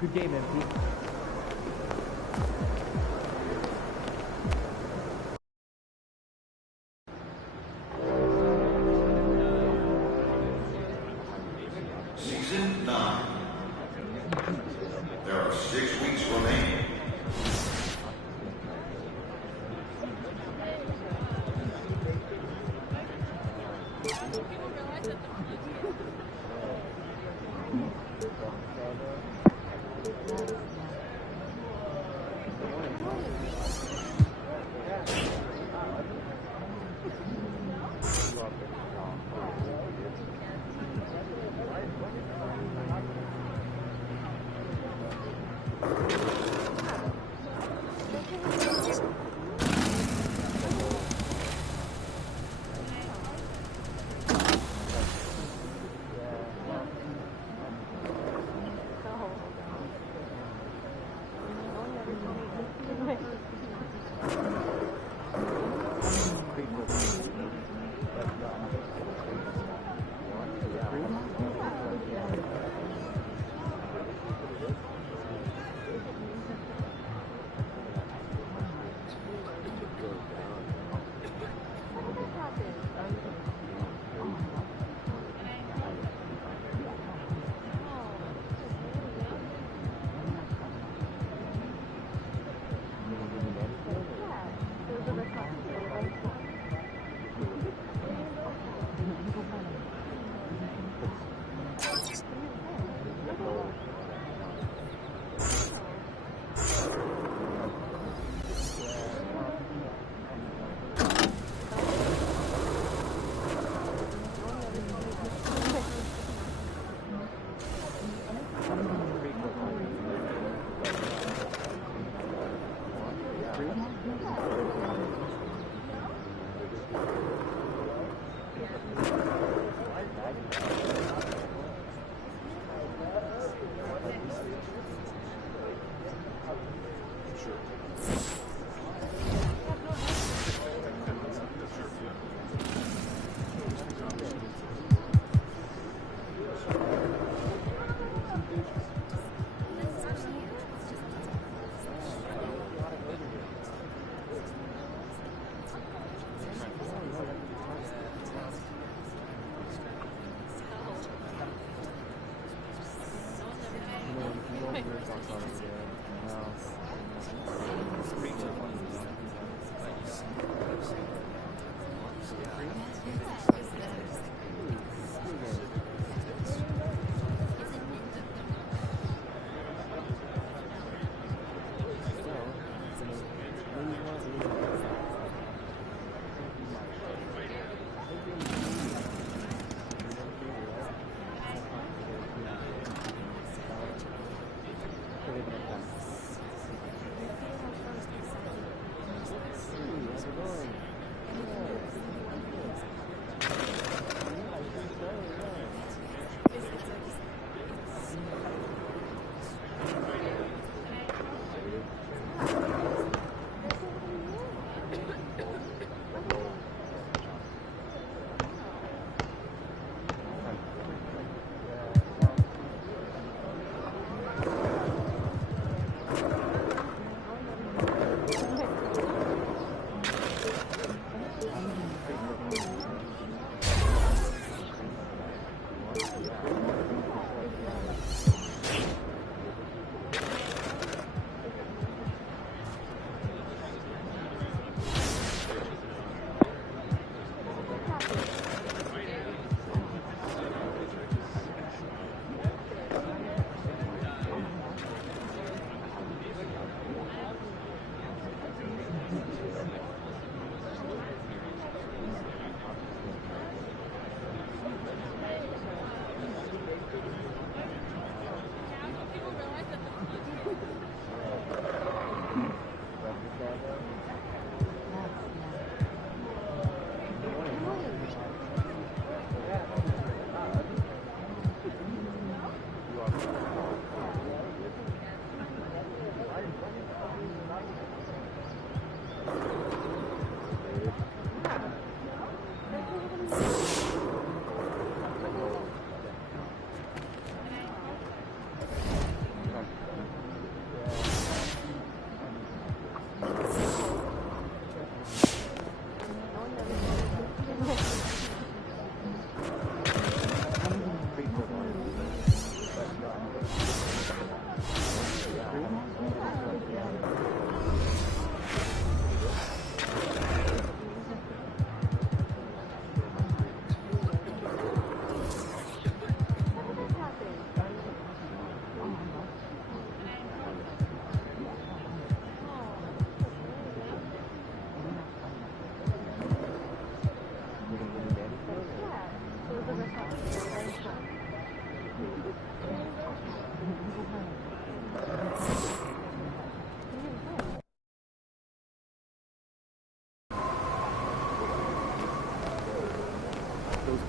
Good game, MP. Season 9. There are 6 weeks remaining.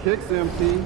Kick's empty.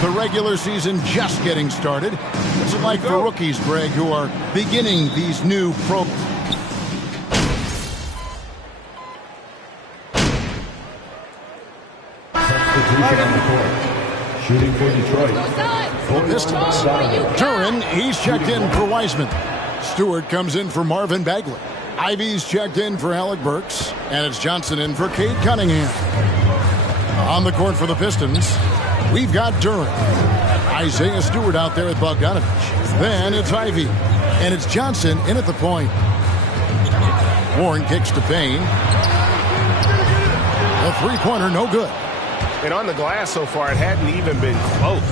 The regular season just getting started. What's it like for rookies, Greg, who are beginning these new pro... Substitution on the court. Shooting for Detroit. Pistons. Durant, he's checked in for Wiseman. Stewart comes in for Marvin Bagley. Ivy's checked in for Alec Burks. And it's Johnson in for Cade Cunningham. On the court for the Pistons, we've got Durant. Isaiah Stewart out there with Bogdanovich. Then it's Ivy. And it's Johnson in at the point. Warren kicks to Payne. The three-pointer, no good. And on the glass so far, it hadn't even been close.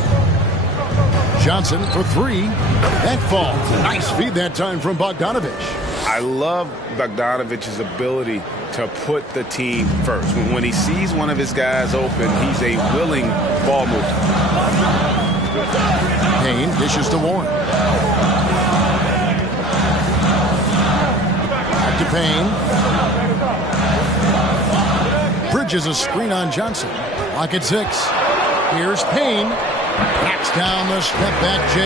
Johnson for three. That falls. Nice feed that time from Bogdanovich. I love Bogdanovich's ability to put the team first. When he sees one of his guys open, he's a willing ball mover. Payne dishes to Warren. Back to Payne. Bridges a screen on Johnson. Lock at 6. Here's Payne. Backs down the step-back J.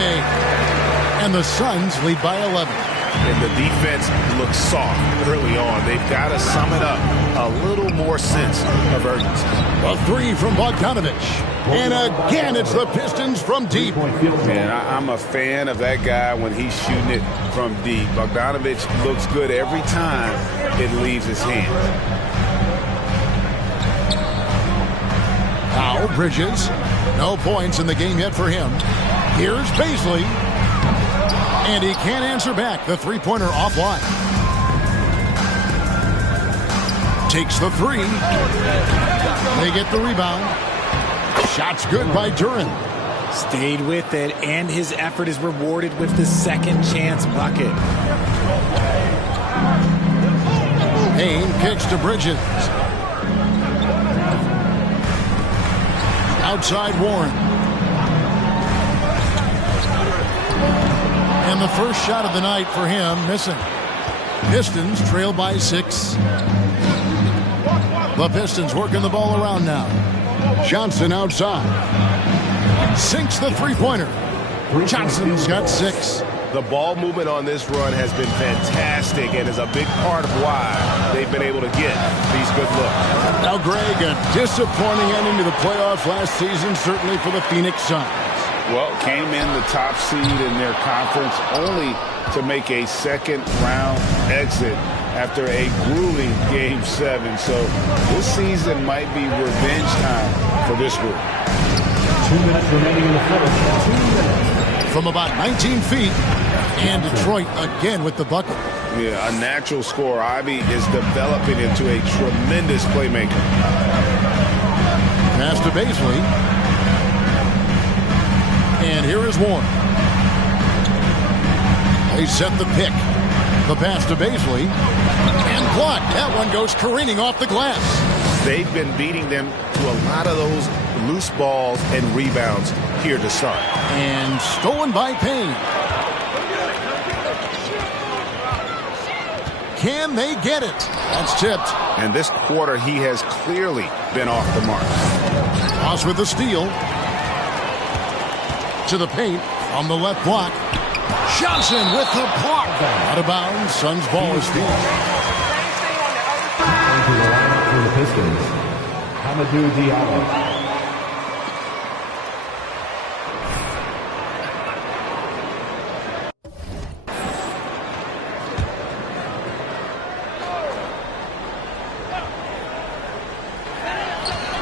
And the Suns lead by 11. And the defense looks soft early on. They've got to sum it up. A little more sense of urgency. A three from Bogdanovich. And again, it's the Pistons from deep. Man, I'm a fan of that guy when he's shooting it from deep. Bogdanovich looks good every time it leaves his hands. Now Bridges. No points in the game yet for him. Here's Paisley. And he can't answer back. The three-pointer offline. Takes the three. They get the rebound. Shot's good by Durant. Stayed with it, and his effort is rewarded with the second chance bucket. Payne kicks to Bridges. Outside Warren. And the first shot of the night for him, missing. Pistons trail by 6. The Pistons working the ball around now. Johnson outside. Sinks the three-pointer. Johnson's got 6. The ball movement on this run has been fantastic and is a big part of why they've been able to get these good looks. Now, Greg, a disappointing ending to the playoffs last season, certainly for the Phoenix Suns. Well, came in the top seed in their conference only to make a second-round exit after a grueling Game 7. So this season might be revenge time for this group. 2 minutes remaining in the fourth. 2 minutes. From about 19 feet, and Detroit again with the bucket. Yeah, a natural scorer. Ivy is developing into a tremendous playmaker. Pass to Baisley. And here is Warren. They set the pick. The pass to Baisley. And blocked. That one goes careening off the glass. They've been beating them to a lot of those loose balls and rebounds here to start. And stolen by Payne. Can they get it? That's tipped. And this quarter, he has clearly been off the mark. Ross with the steal. To the paint on the left block. Johnson with the block. Out of bounds. Suns ball is field. Into the lineup for the Pistons, Hamidou Diallo.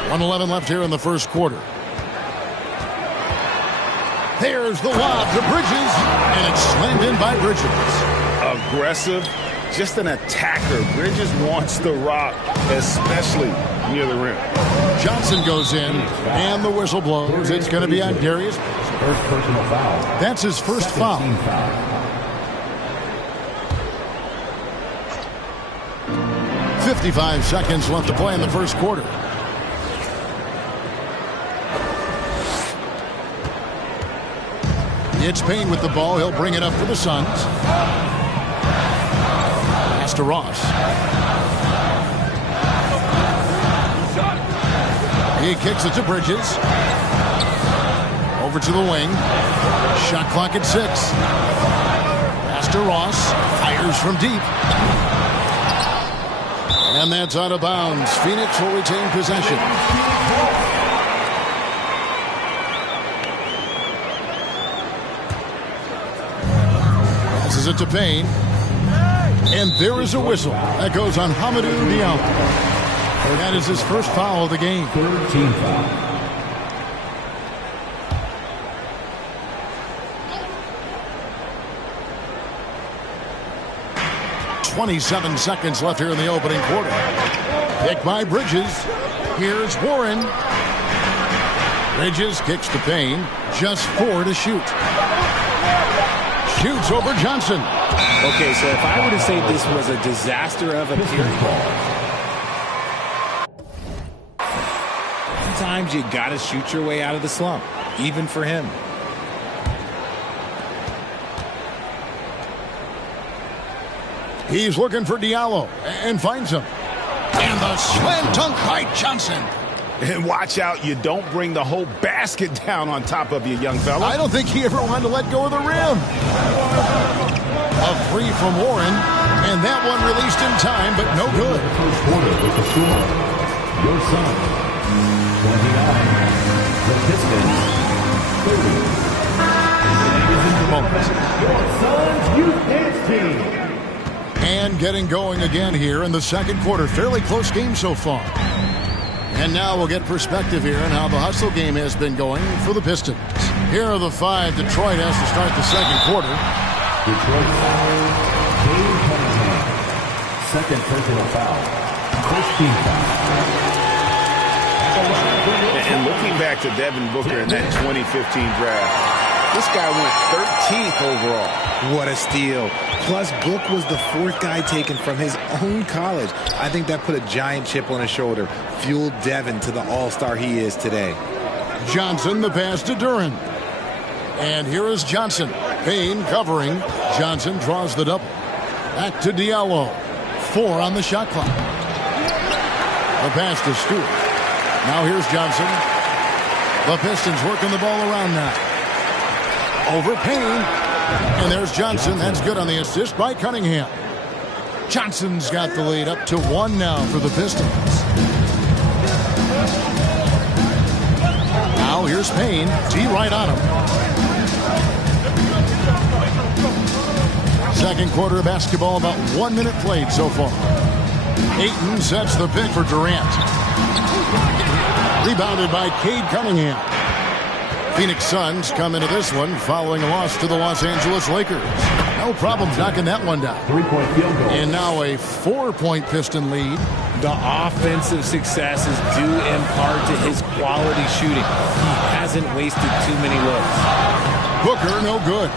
.111 left here in the first quarter. There's the lob to Bridges, and it's slammed in by Bridges. Aggressive, just an attacker. Bridges wants the rock, especially near the rim. Johnson goes in, and the whistle blows. It's going to be on Darius. First personal foul. That's his first foul. Team foul. 55 seconds left to play in the first quarter. It's Payne with the ball. He'll bring it up for the Suns. Pass to Ross. He kicks it to Bridges. Over to the wing. Shot clock at 6. Pass to Ross. Fires from deep. And that's out of bounds. Phoenix will retain possession. Passes it to Payne. And there is a whistle. That goes on Hamidou Diallo. That is his first foul of the game. Third team foul. .27 seconds left here in the opening quarter. Pick by Bridges. Here's Warren. Bridges kicks to Payne. Just 4 to shoot. Shoots over Johnson. Okay, so if I were to say this was a disaster of a period, sometimes you got to shoot your way out of the slump, even for him. He's looking for Diallo and finds him. And the slam dunk by Johnson. And watch out, you don't bring the whole basket down on top of you, young fella. I don't think he ever wanted to let go of the rim. A three from Warren, and that one released in time, but no good. The first quarter with the score. Your Suns, 29. The Pistons, 30. Your Suns Youth Dance Team. And getting going again here in the second quarter. Fairly close game so far. And now we'll get perspective here on how the hustle game has been going for the Pistons. Here are the 5 Detroit has to start the second quarter. Detroit foul, Cade Cunningham. Second personal foul. First team foul. And looking back to Devin Booker in that 2015 draft, this guy went 13th overall. What a steal. Plus, Book was the 4th guy taken from his own college. I think that put a giant chip on his shoulder, fueled Devin to the all-star he is today. Johnson, the pass to Durant. And here is Johnson. Payne covering. Johnson draws the double. Back to Diallo. 4 on the shot clock. The pass to Stewart. Now here's Johnson. The Pistons working the ball around now. Over Payne. And there's Johnson. That's good on the assist by Cunningham. Johnson's got the lead up to 1 now for the Pistons. Now here's Payne. D right on him. Second quarter of basketball, about 1 minute played so far. Ayton sets the pick for Durant. Rebounded by Cade Cunningham. Phoenix Suns come into this one following a loss to the Los Angeles Lakers. No problem knocking that one down. 3-point field goal. And now a 4-point Piston lead. The offensive success is due in part to his quality shooting. He hasn't wasted too many looks. Booker, no good.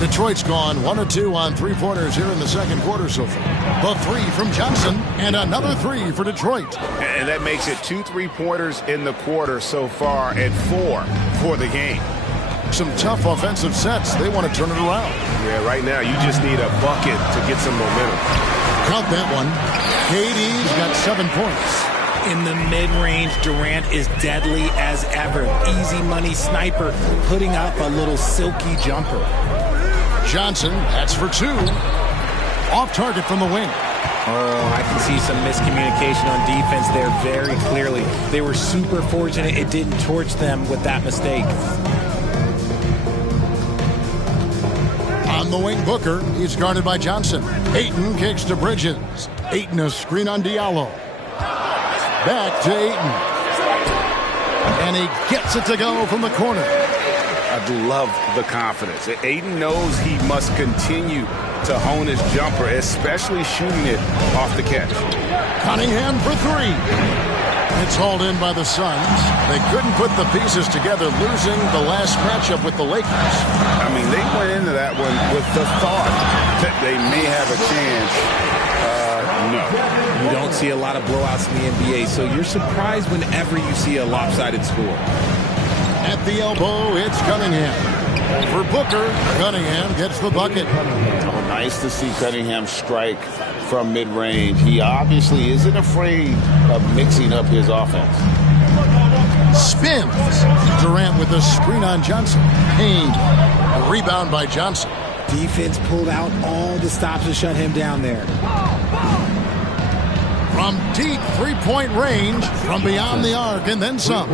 Detroit's gone 1 of 2 on 3-pointers here in the second quarter so far. The 3 from Johnson and another 3 for Detroit. And that makes it 2 3-pointers in the quarter so far and 4 for the game. Some tough offensive sets. They want to turn it around. Yeah, right now you just need a bucket to get some momentum. Count that one. KD's got 7 points. In the mid-range, Durant is deadly as ever. Easy money sniper, putting up a little silky jumper. Johnson, that's for 2. Off target from the wing. Oh, I can see some miscommunication on defense there very clearly. They were super fortunate it didn't torch them with that mistake. On the wing, Booker. He's guarded by Johnson. Ayton kicks to Bridges. Ayton a screen on Diallo. Back to Ayton. And he gets it to go from the corner. I love the confidence. Ayton knows he must continue to hone his jumper, especially shooting it off the catch. Cunningham for 3. It's hauled in by the Suns. They couldn't put the pieces together, losing the last matchup with the Lakers. I mean, they went into that one with the thought that they may have a chance. No. You don't see a lot of blowouts in the NBA, so you're surprised whenever you see a lopsided score. At the elbow, it's Cunningham. For Booker, Cunningham gets the bucket. Oh, nice to see Cunningham strike from mid-range. He obviously isn't afraid of mixing up his offense. Spins. Durant with the screen on Johnson. Payne. A rebound by Johnson. Defense pulled out all the stops to shut him down there. From deep 3-point range, from beyond the arc, and then some.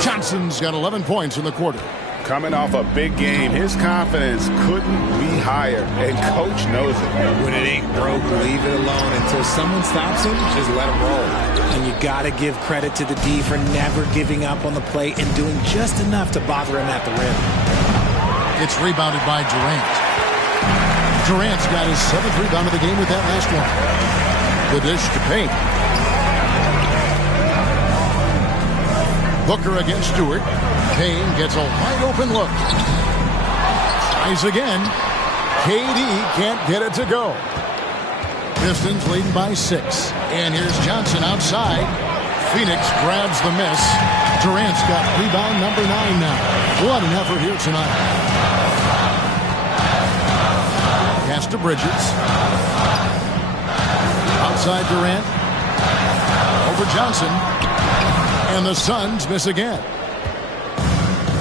Johnson's got 11 points in the quarter. Coming off a big game, his confidence couldn't be higher, and coach knows it. When it ain't broke, leave it alone. Until someone stops him, just let him roll. And you got to give credit to the D for never giving up on the play and doing just enough to bother him at the rim. It's rebounded by Durant. Durant's got his 7th rebound of the game with that last one. The dish to Payne. Booker against Stewart. Payne gets a wide open look. Tries again. KD can't get it to go. Pistons leading by 6. And here's Johnson outside. Phoenix grabs the miss. Durant's got rebound number 9 now. What an effort here tonight. Pass to Bridges. Outside Durant. Over Johnson. And the Suns miss again.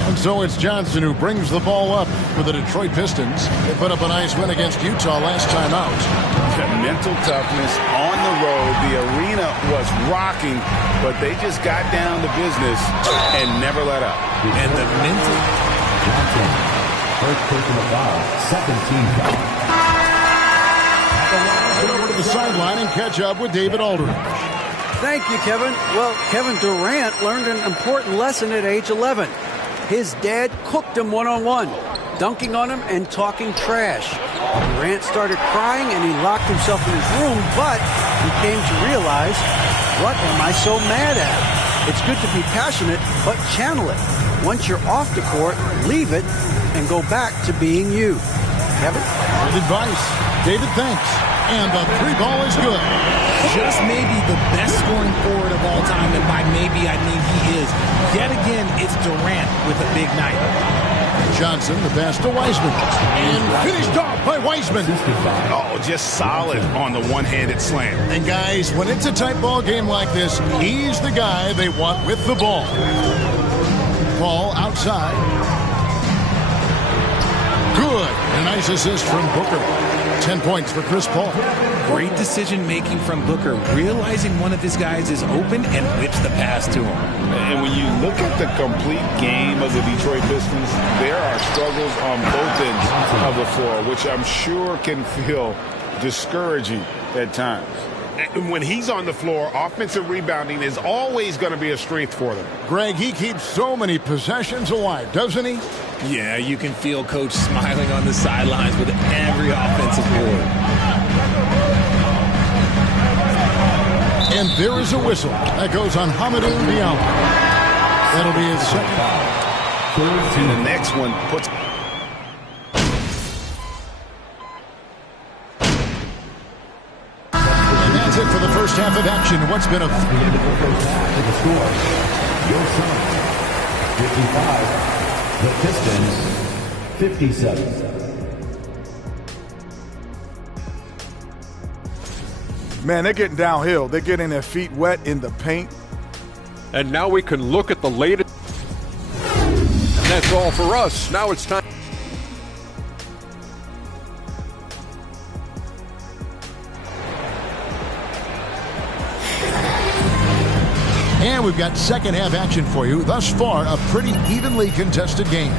And so it's Johnson who brings the ball up for the Detroit Pistons. They put up a nice win against Utah last time out. Mental toughness on the road. The arena was rocking, but they just got down to business and never let up. And the mental... Johnson, first personal foul, second team foul. Get over to the sideline and catch up with David Aldridge. Thank you, Kevin. Well, Kevin Durant learned an important lesson at age 11. His dad cooked him one-on-one, dunking on him and talking trash. Durant started crying and he locked himself in his room, but he came to realize, what am I so mad at? It's good to be passionate, but channel it. Once you're off the court, leave it and go back to being you. Kevin? Good advice. David, thanks. And the 3-ball is good. Just maybe the best scoring forward of all time, and by maybe I mean he is. Yet again, it's Durant with a big night. Johnson, the pass to Wiseman. And finished off by Wiseman. Oh, just solid on the one-handed slam. And guys, when it's a tight ball game like this, he's the guy they want with the ball. Ball outside. Good. A nice assist from Booker. 10 points for Chris Paul. Great decision-making from Booker, realizing one of his guys is open and whips the pass to him. And when you look at the complete game of the Detroit Pistons, there are struggles on both ends of the floor, which I'm sure can feel discouraging at times. And when he's on the floor, offensive rebounding is always going to be a strength for them. Greg, he keeps so many possessions alive, doesn't he? Yeah, you can feel Coach smiling on the sidelines with every offensive board. And there is a whistle that goes on Hamidou Diallo. That'll be his second. And the next one puts... And that's it for the first half of action. What's been a... The end of the first half to the score. Your Suns, 55. The Pistons, 57. Man, they're getting downhill. They're getting their feet wet in the paint. And now we can look at the latest. And that's all for us. Now it's time. And we've got second half action for you. Thus far, a pretty evenly contested game.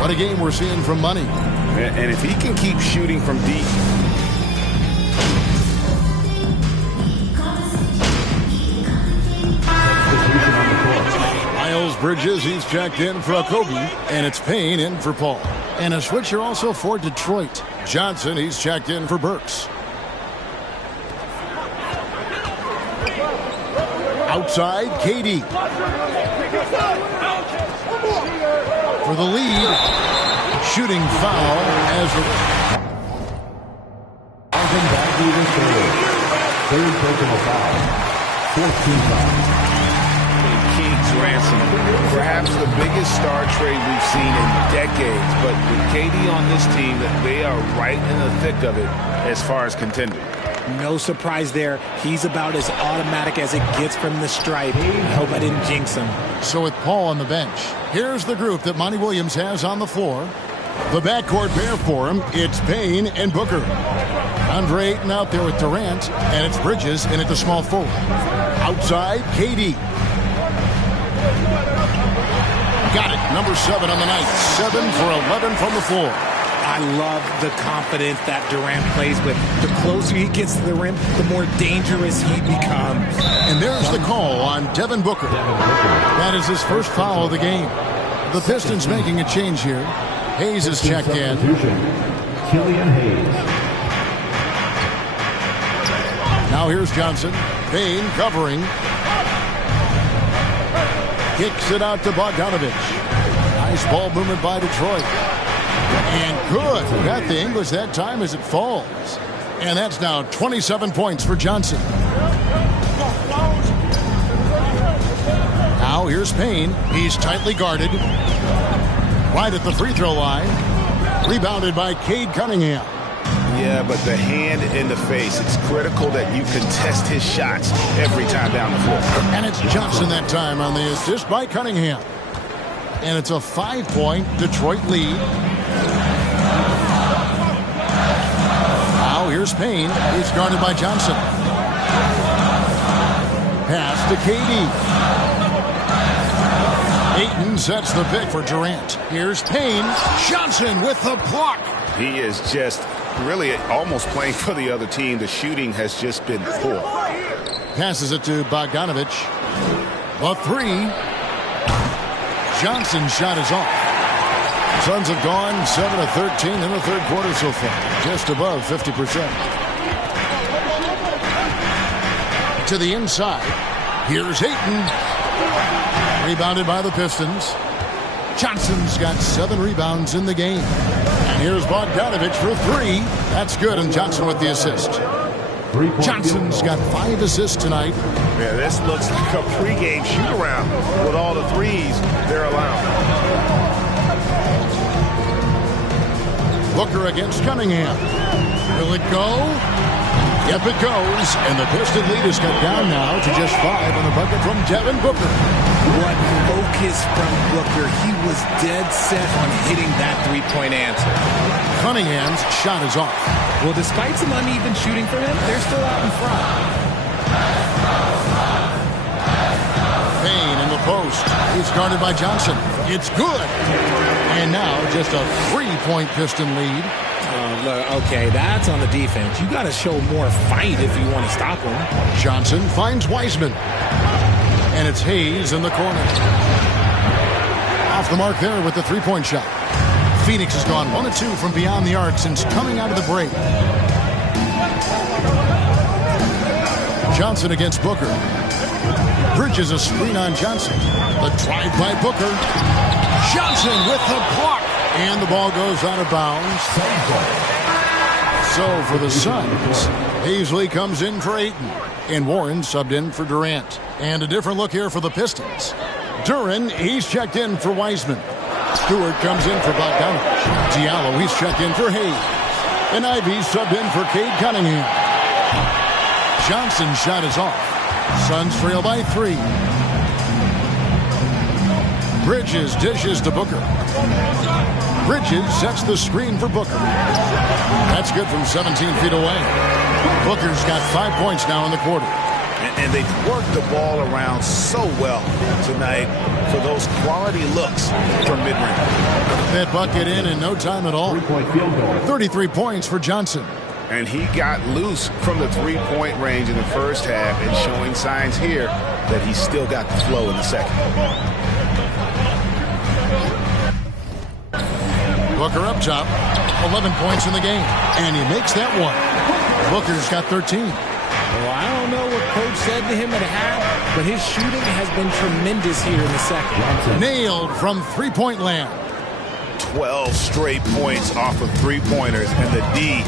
What a game we're seeing from Money. And if he can keep shooting from deep... Miles Bridges, he's checked in for Kode, and it's Payne in for Paul. And a switcher also for Detroit. Johnson, he's checked in for Burks. Outside, KD. For the lead. Shooting foul as the... Bagley the third personal foul. 14 fouls. King's ransom. Perhaps the biggest star trade we've seen in decades. But with KD on this team, they are right in the thick of it as far as contending. No surprise there. He's about as automatic as it gets from the stripe. I hope I didn't jinx him. So with Paul on the bench, here's the group that Monty Williams has on the floor. The backcourt pair for him, it's Payne and Booker. Andre Ayton out there with Durant, and it's Bridges in at the small forward. Outside, KD. Got it, number 7 on the night. 7 for 11 from the floor. I love the confidence that Durant plays with. The closer he gets to the rim, the more dangerous he becomes. And there's the call on Devin Booker. That is his first foul of the game. The Pistons making a change here. Hayes is checked in. Killian Hayes. Now here's Johnson. Payne covering. Kicks it out to Bogdanovich. Nice ball movement by Detroit. And good. Got the English that time as it falls. And that's now 27 points for Johnson. Now here's Payne. He's tightly guarded. Right at the free throw line. Rebounded by Cade Cunningham. Yeah, but the hand in the face, it's critical that you contest his shots every time down the floor. And it's Johnson that time on the assist by Cunningham. And it's a 5-point Detroit lead. Now here's Payne. He's guarded by Johnson. Pass to KD. Ayton sets the pick for Durant. Here's Payne. Johnson with the block. He is just really almost playing for the other team. The shooting has just been poor. Passes it to Bogdanovich. A 3. Johnson's shot is off. Suns have gone 7 of 13 in the third quarter so far. Just above 50%. To the inside. Here's Ayton. Rebounded by the Pistons. Johnson's got 7 rebounds in the game. And here's Bogdanovich for 3. That's good, and Johnson with the assist. Johnson's got 5 assists tonight. Yeah, this looks like a pregame shoot-around with all the threes they're allowing. Booker against Cunningham. Will it go? Yep, it goes. And the Piston lead is cut down now to just 5 on the bucket from Devin Booker. What focus from Booker. He was dead set on hitting that three-point answer. Cunningham's shot is off. Well, despite some uneven shooting for him, they're still out in front. Payne in the post. He's guarded by Johnson. It's good. And now just a 3-point Piston lead. Okay, that's on the defense. You got to show more fight if you want to stop him. Johnson finds Wiseman. And it's Hayes in the corner. Off the mark there with the 3-point shot. Phoenix has gone 1 of 2 from beyond the arc since coming out of the break. Johnson against Booker. Bridges a screen on Johnson. The drive by Booker. Johnson with the block. And the ball goes out of bounds. So for the Suns, Hazley comes in for Ayton. And Warren subbed in for Durant. And a different look here for the Pistons. Durant, he's checked in for Wiseman. Stewart comes in for Bogdanovich. Diallo, he's checked in for Hayes. And Ivy subbed in for Cade Cunningham. Johnson's shot is off. Suns trail by 3. Bridges dishes to Booker. Bridges sets the screen for Booker. That's good from 17 feet away. Booker's got 5 points now in the quarter. And they've worked the ball around so well tonight for those quality looks from mid-range. That bucket in no time at all. 33 points for Johnson. And he got loose from the three-point range in the first half and showing signs here that he's still got the flow in the second. Booker up top, 11 points in the game, and he makes that one. Booker's got 13. Well, I don't know what Coach said to him at half, but his shooting has been tremendous here in the second. Nailed from three-point land. 12 straight points off of three-pointers, and the D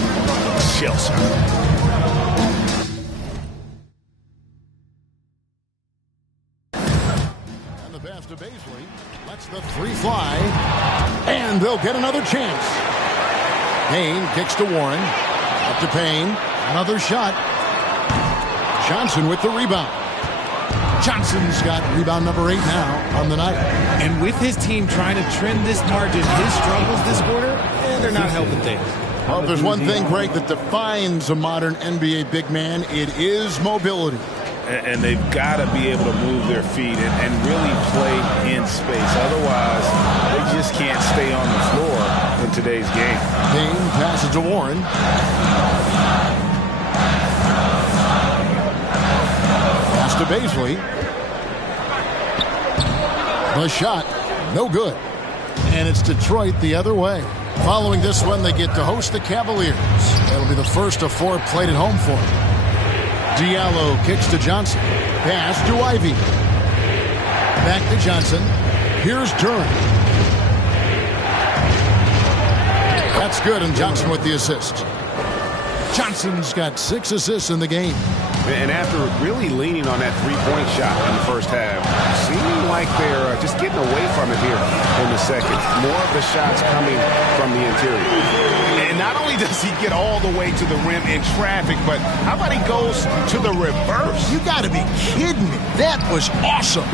shell-shocked. And the pass to Bazley lets the 3 fly, and they'll get another chance. Payne kicks to Warren, up to Payne, another shot. Johnson with the rebound. Johnson's got rebound number 8 now on the night. And with his team trying to trim this margin, his struggles this quarter, they're not helping things. Well, if there's one thing, Greg, that defines a modern NBA big man, it is mobility. And they've got to be able to move their feet and really play in space. Otherwise, they just can't stay on the floor in today's game. Payne passes to Warren. Pass to Bazley. The shot, no good. And it's Detroit the other way. Following this one, they get to host the Cavaliers. That'll be the first of 4 played at home for them. Diallo kicks to Johnson. Pass to Ivy. Back to Johnson. Here's Durant. That's good, and Johnson with the assist. Johnson's got 6 assists in the game. And after really leaning on that three-point shot in the first half, seeming like they're just getting away from it here in the second. More of the shots coming from the interior. And not only does he get all the way to the rim in traffic, but how about he goes to the reverse? You got to be kidding me. That was awesome.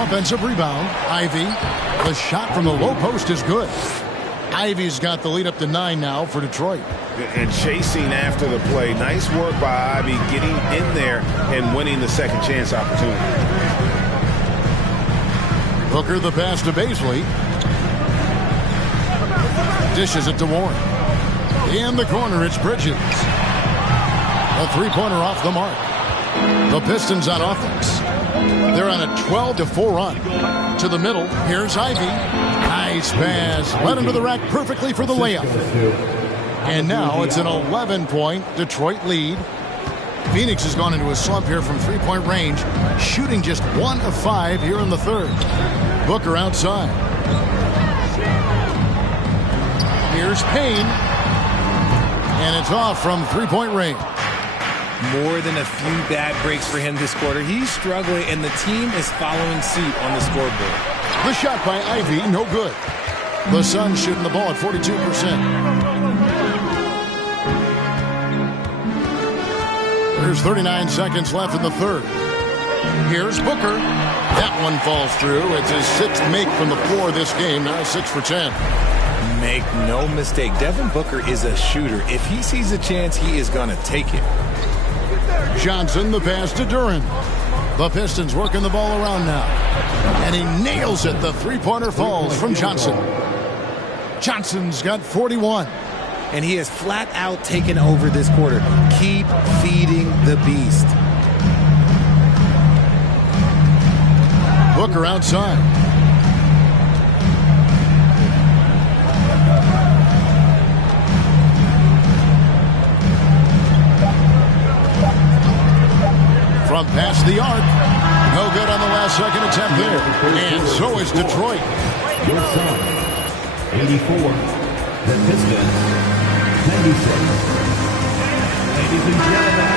Offensive rebound. Ivy. The shot from the low post is good. Ivy's got the lead up to 9 now for Detroit. And chasing after the play. Nice work by Ivy getting in there and winning the second chance opportunity. Booker the pass to Bazley. Dishes it to Warren. In the corner, it's Bridges. A three-pointer off the mark. The Pistons on offense. They're on a 12-4 run. To the middle, here's Ivy. Nice pass. Led into the rack perfectly for the layup. And now it's an 11-point Detroit lead. Phoenix has gone into a slump here from three-point range, shooting just 1 of 5 here in the third. Booker outside. Here's Payne. And it's off from three-point range. More than a few bad breaks for him this quarter. He's struggling, and the team is following suit on the scoreboard. The shot by Ivy, no good. The Suns shooting the ball at 42%. There's 39 seconds left in the third. Here's Booker. That one falls through. It's his 6th make from the floor this game. Now 6 for 10. Make no mistake, Devin Booker is a shooter. If he sees a chance, he is going to take it. Johnson, the pass to Durant. The Pistons working the ball around now. And he nails it. The three-pointer falls from Johnson. Johnson's got 41. And he has flat out taken over this quarter. Keep feeding the beast. Booker outside. From past the arc. No good on the last second attempt there. And so is Detroit. Your son, 84. The Pistons, 96. Ladies and gentlemen,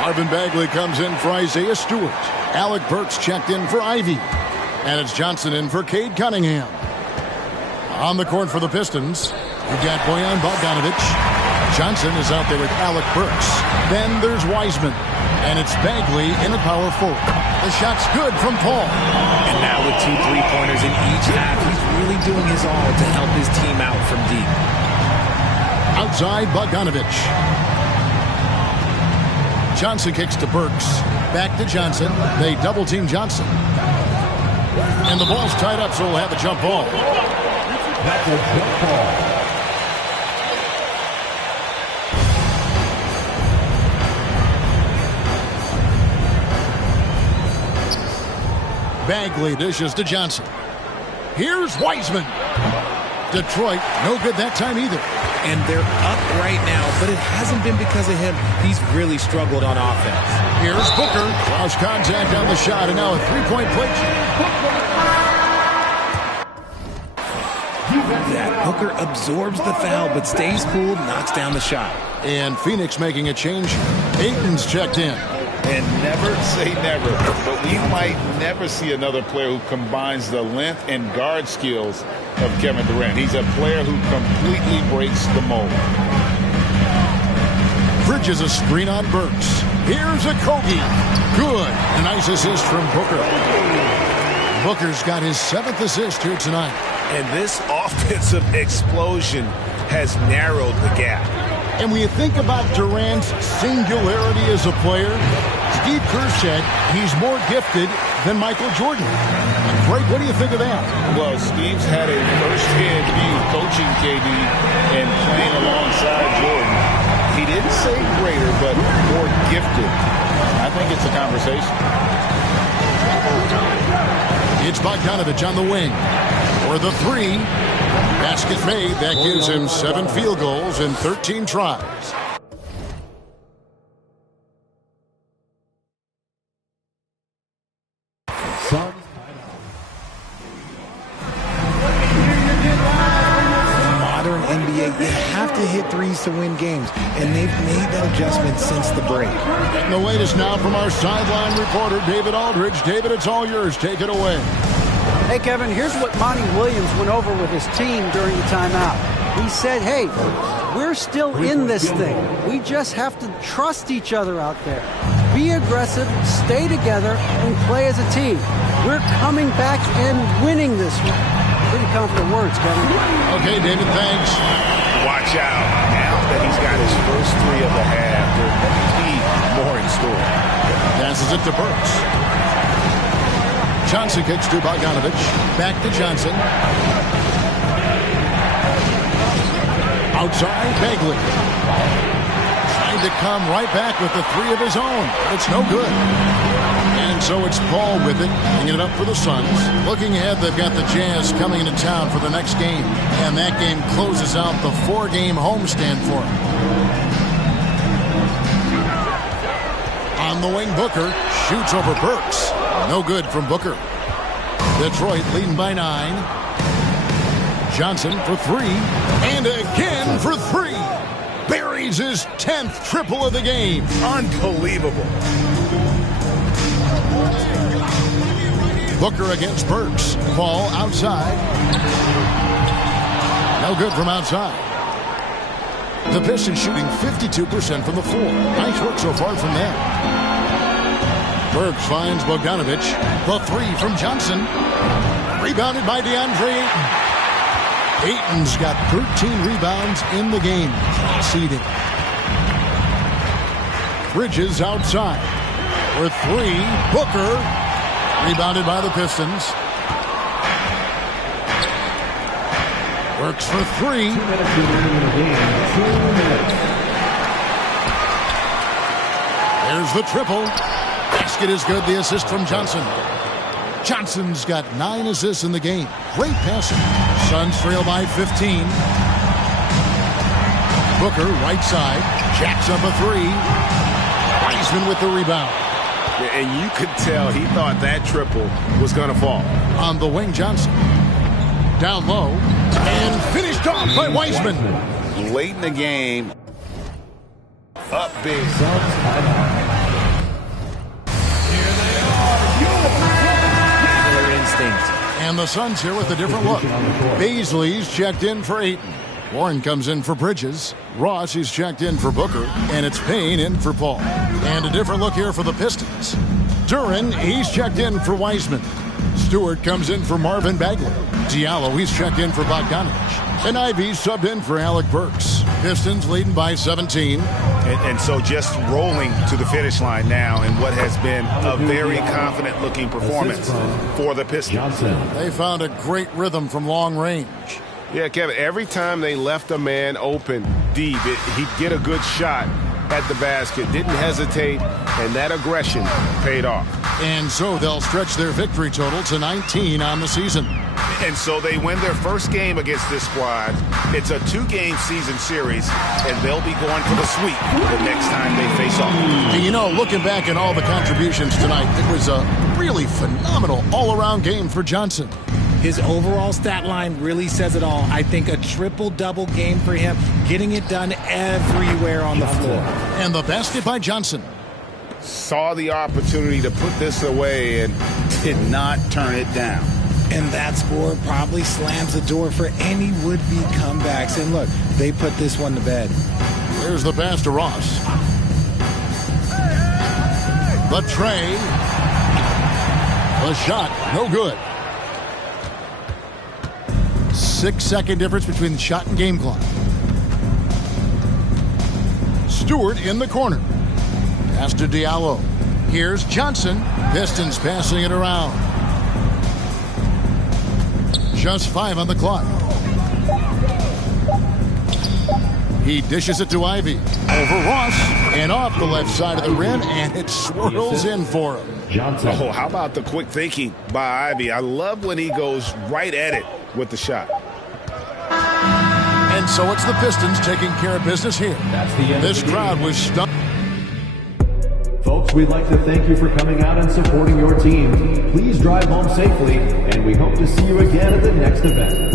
Marvin Bagley comes in for Isaiah Stewart. Alec Burks checked in for Ivy. And it's Johnson in for Cade Cunningham. On the court for the Pistons, you've got Bojan Bogdanovic. Johnson is out there with Alec Burks. Then there's Wiseman. And it's Bagley in at power forward. The shot's good from Paul. And now with 2 3-pointers in each half, he's really doing his all to help his team out from deep. Outside, Bogdanovic. Johnson kicks to Burks. Back to Johnson. They double-team Johnson. And the ball's tied up, so we'll have a jump ball. that's a jump ball. Bagley dishes to Johnson. Here's Wiseman. Detroit, no good that time either. And they're up right now, but it hasn't been because of him. He's really struggled on offense. Here's Booker. Cross contact on the shot, and now a three-point play. That Booker absorbs the foul, but stays cool, knocks down the shot. And Phoenix making a change. Ayton's checked in. And never say never, but we might never see another player who combines the length and guard skills of Kevin Durant. He's a player who completely breaks the mold. Bridges a screen on Burks. Here's a Kode. Good. A nice assist from Booker. Booker's got his 7th assist here tonight. And this offensive explosion has narrowed the gap. And when you think about Durant's singularity as a player, Steve Kerr said he's more gifted than Michael Jordan. Greg, what do you think of that? Well, Steve's had a first-hand view coaching KD and playing alongside Jordan. He didn't say greater, but more gifted. I think it's a conversation. It's Bogdanovic on the wing. For the three. Basket made. That gives him 7 field goals in 13 tries. Modern NBA, you have to hit threes to win games, and they've made that adjustment since the break. And the latest now from our sideline reporter, David Aldridge. David, it's all yours. Take it away. Hey, Kevin, here's what Monty Williams went over with his team during the timeout. He said, hey, we're still in this thing. We just have to trust each other out there. Be aggressive, stay together, and play as a team. We're coming back and winning this one. Pretty confident words, Kevin. Okay, David, thanks. Watch out. Now that he's got his first 3 of the half, there may be more in store. Passes it to Burks. Johnson kicks to Bogdanovic. Back to Johnson. Outside, Bagley. Trying to come right back with the 3 of his own. It's no good. And so it's Paul with it, bringing it up for the Suns. Looking ahead, they've got the Jazz coming into town for the next game. And that game closes out the 4-game homestand for them. On the wing, Booker shoots over Burks. No good from Booker. Detroit leading by 9. Johnson for 3. And again for 3. Buries his 10th triple of the game. Unbelievable. Booker against Burks. Ball outside. No good from outside. The Pistons shooting 52% from the floor. Nice work so far from them. Burks finds Bogdanovich. The three from Johnson. Rebounded by DeAndre Ayton. Ayton's got 13 rebounds in the game. Conceding. Bridges outside. For three. Booker. Rebounded by the Pistons. Works for three. 2 minutes remaining in the game. 2 minutes. There's the triple. Basket is good. The assist from Johnson. Johnson's got 9 assists in the game. Great passing. Suns trail by 15. Booker, right side. Jacks up a three. Wiseman with the rebound. And you could tell he thought that triple was going to fall. On the wing, Johnson. Down low. And finished off by Wiseman. Late in the game. Up big. Suns timeout. And the Suns here with a different look. Beasley's checked in for Ayton. Warren comes in for Bridges. Ross is checked in for Booker. And it's Payne in for Paul. And a different look here for the Pistons. Durant, he's checked in for Wiseman. Stewart comes in for Marvin Bagley. Diallo, he's checked in for Bogdanovich. And Ivy's subbed in for Alec Burks. Pistons leading by 17. And so just rolling to the finish line now in what has been a very confident-looking performance for the Pistons. They found a great rhythm from long range. Yeah, Kevin, every time they left a man open deep, he'd get a good shot at the basket. Didn't hesitate, and that aggression paid off. And so they'll stretch their victory total to 19 on the season. And so they win their first game against this squad. It's a 2-game season series, and they'll be going for the sweep the next time they face off. You know, looking back at all the contributions tonight, it was a really phenomenal all-around game for Johnson. His overall stat line really says it all. I think a triple-double game for him, getting it done everywhere on the floor. And the basket by Johnson. Saw the opportunity to put this away and did not turn it down. And that score probably slams the door for any would-be comebacks. And look, they put this one to bed. There's the pass to Ross. The tray. The shot, no good. 6-second difference between the shot and game clock. Stewart in the corner. Pass to Diallo. Here's Johnson. Pistons passing it around. Just 5 on the clock. He dishes it to Ivy. Over Ross. And off the left side of the rim. And it swirls in for him. Johnson. Oh, how about the quick thinking by Ivy? I love when he goes right at it with the shot. And so it's the Pistons taking care of business here. That's the end. This crowd was stunned. Folks, we'd like to thank you for coming out and supporting your team. Please drive home safely, and we hope to see you again at the next event.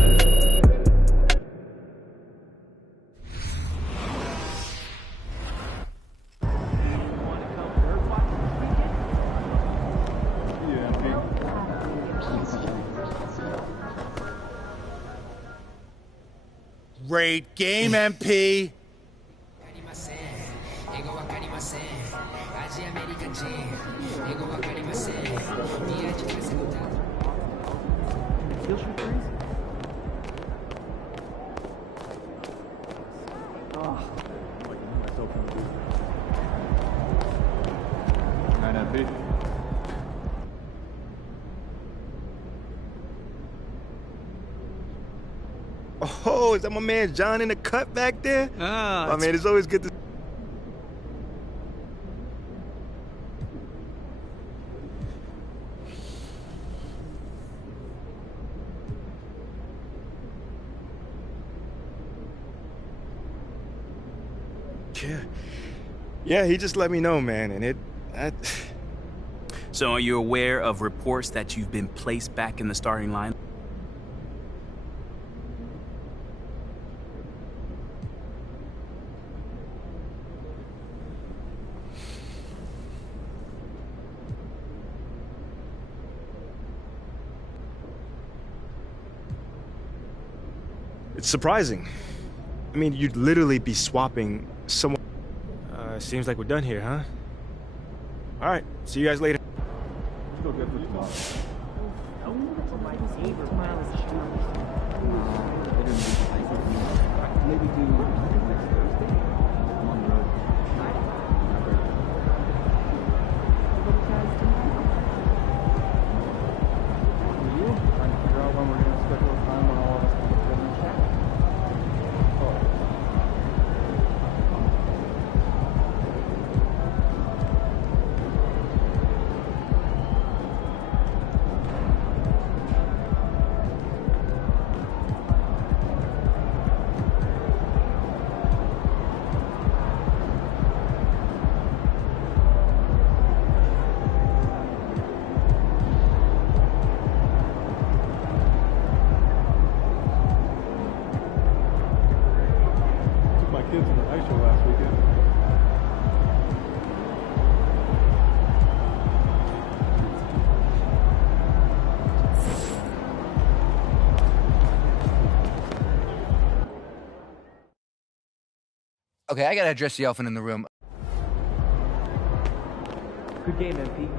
Great game, MP. Oh, is that my man John in the cut back there? I mean, it's always good to... Yeah, he just let me know, man, and So are you aware of reports that you've been placed back in the starting line? It's surprising. I mean, you'd literally be swapping someone. Seems like we're done here, huh? All right, see you guys later. Still good for tomorrow. Maybe do next Thursday. I'm on the road. For you, trying to figure out when we're going to schedule a time when all of us can get together and chat. Kids in the ice show last weekend. Okay, I gotta address the elephant in the room. Good game, MP.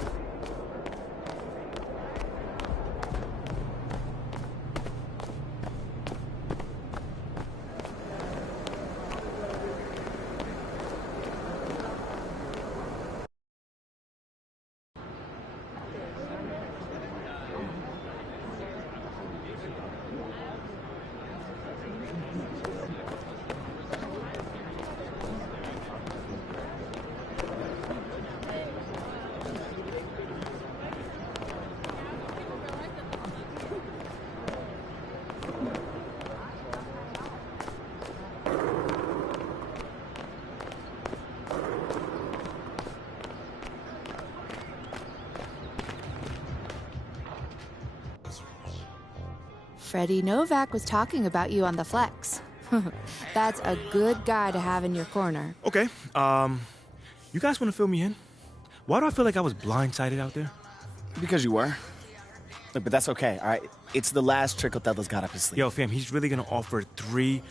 Freddie Novak was talking about you on the flex. That's a good guy to have in your corner. Okay, you guys want to fill me in? Why do I feel like I was blindsided out there? Because you were. Look, but that's okay, all right? It's the last trick Othello's got up his sleeve. Yo, fam, he's really going to offer 3...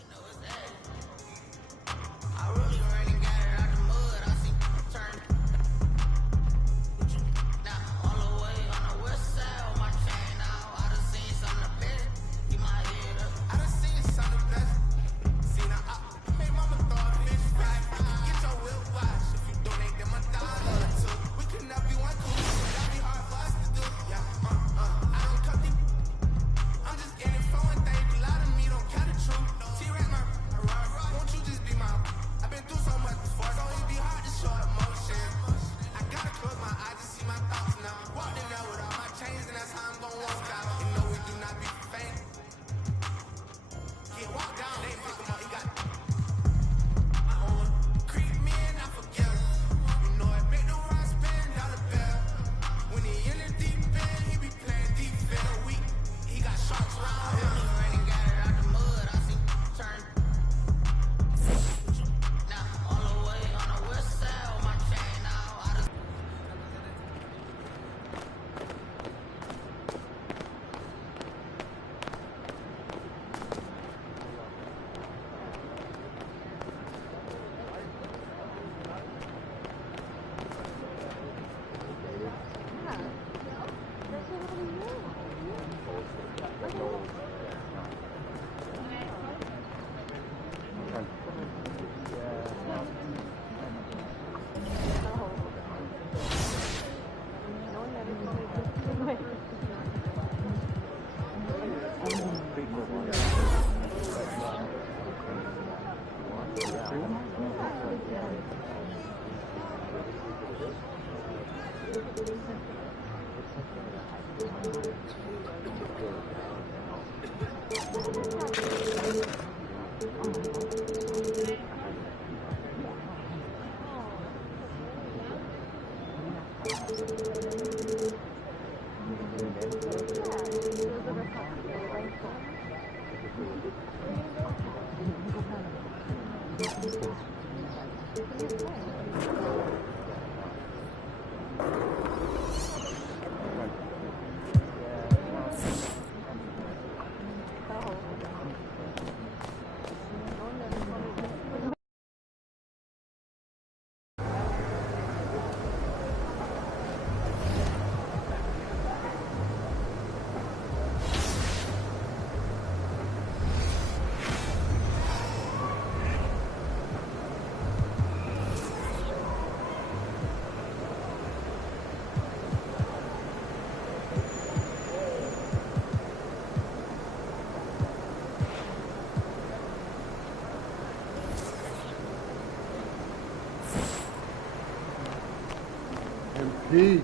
MP.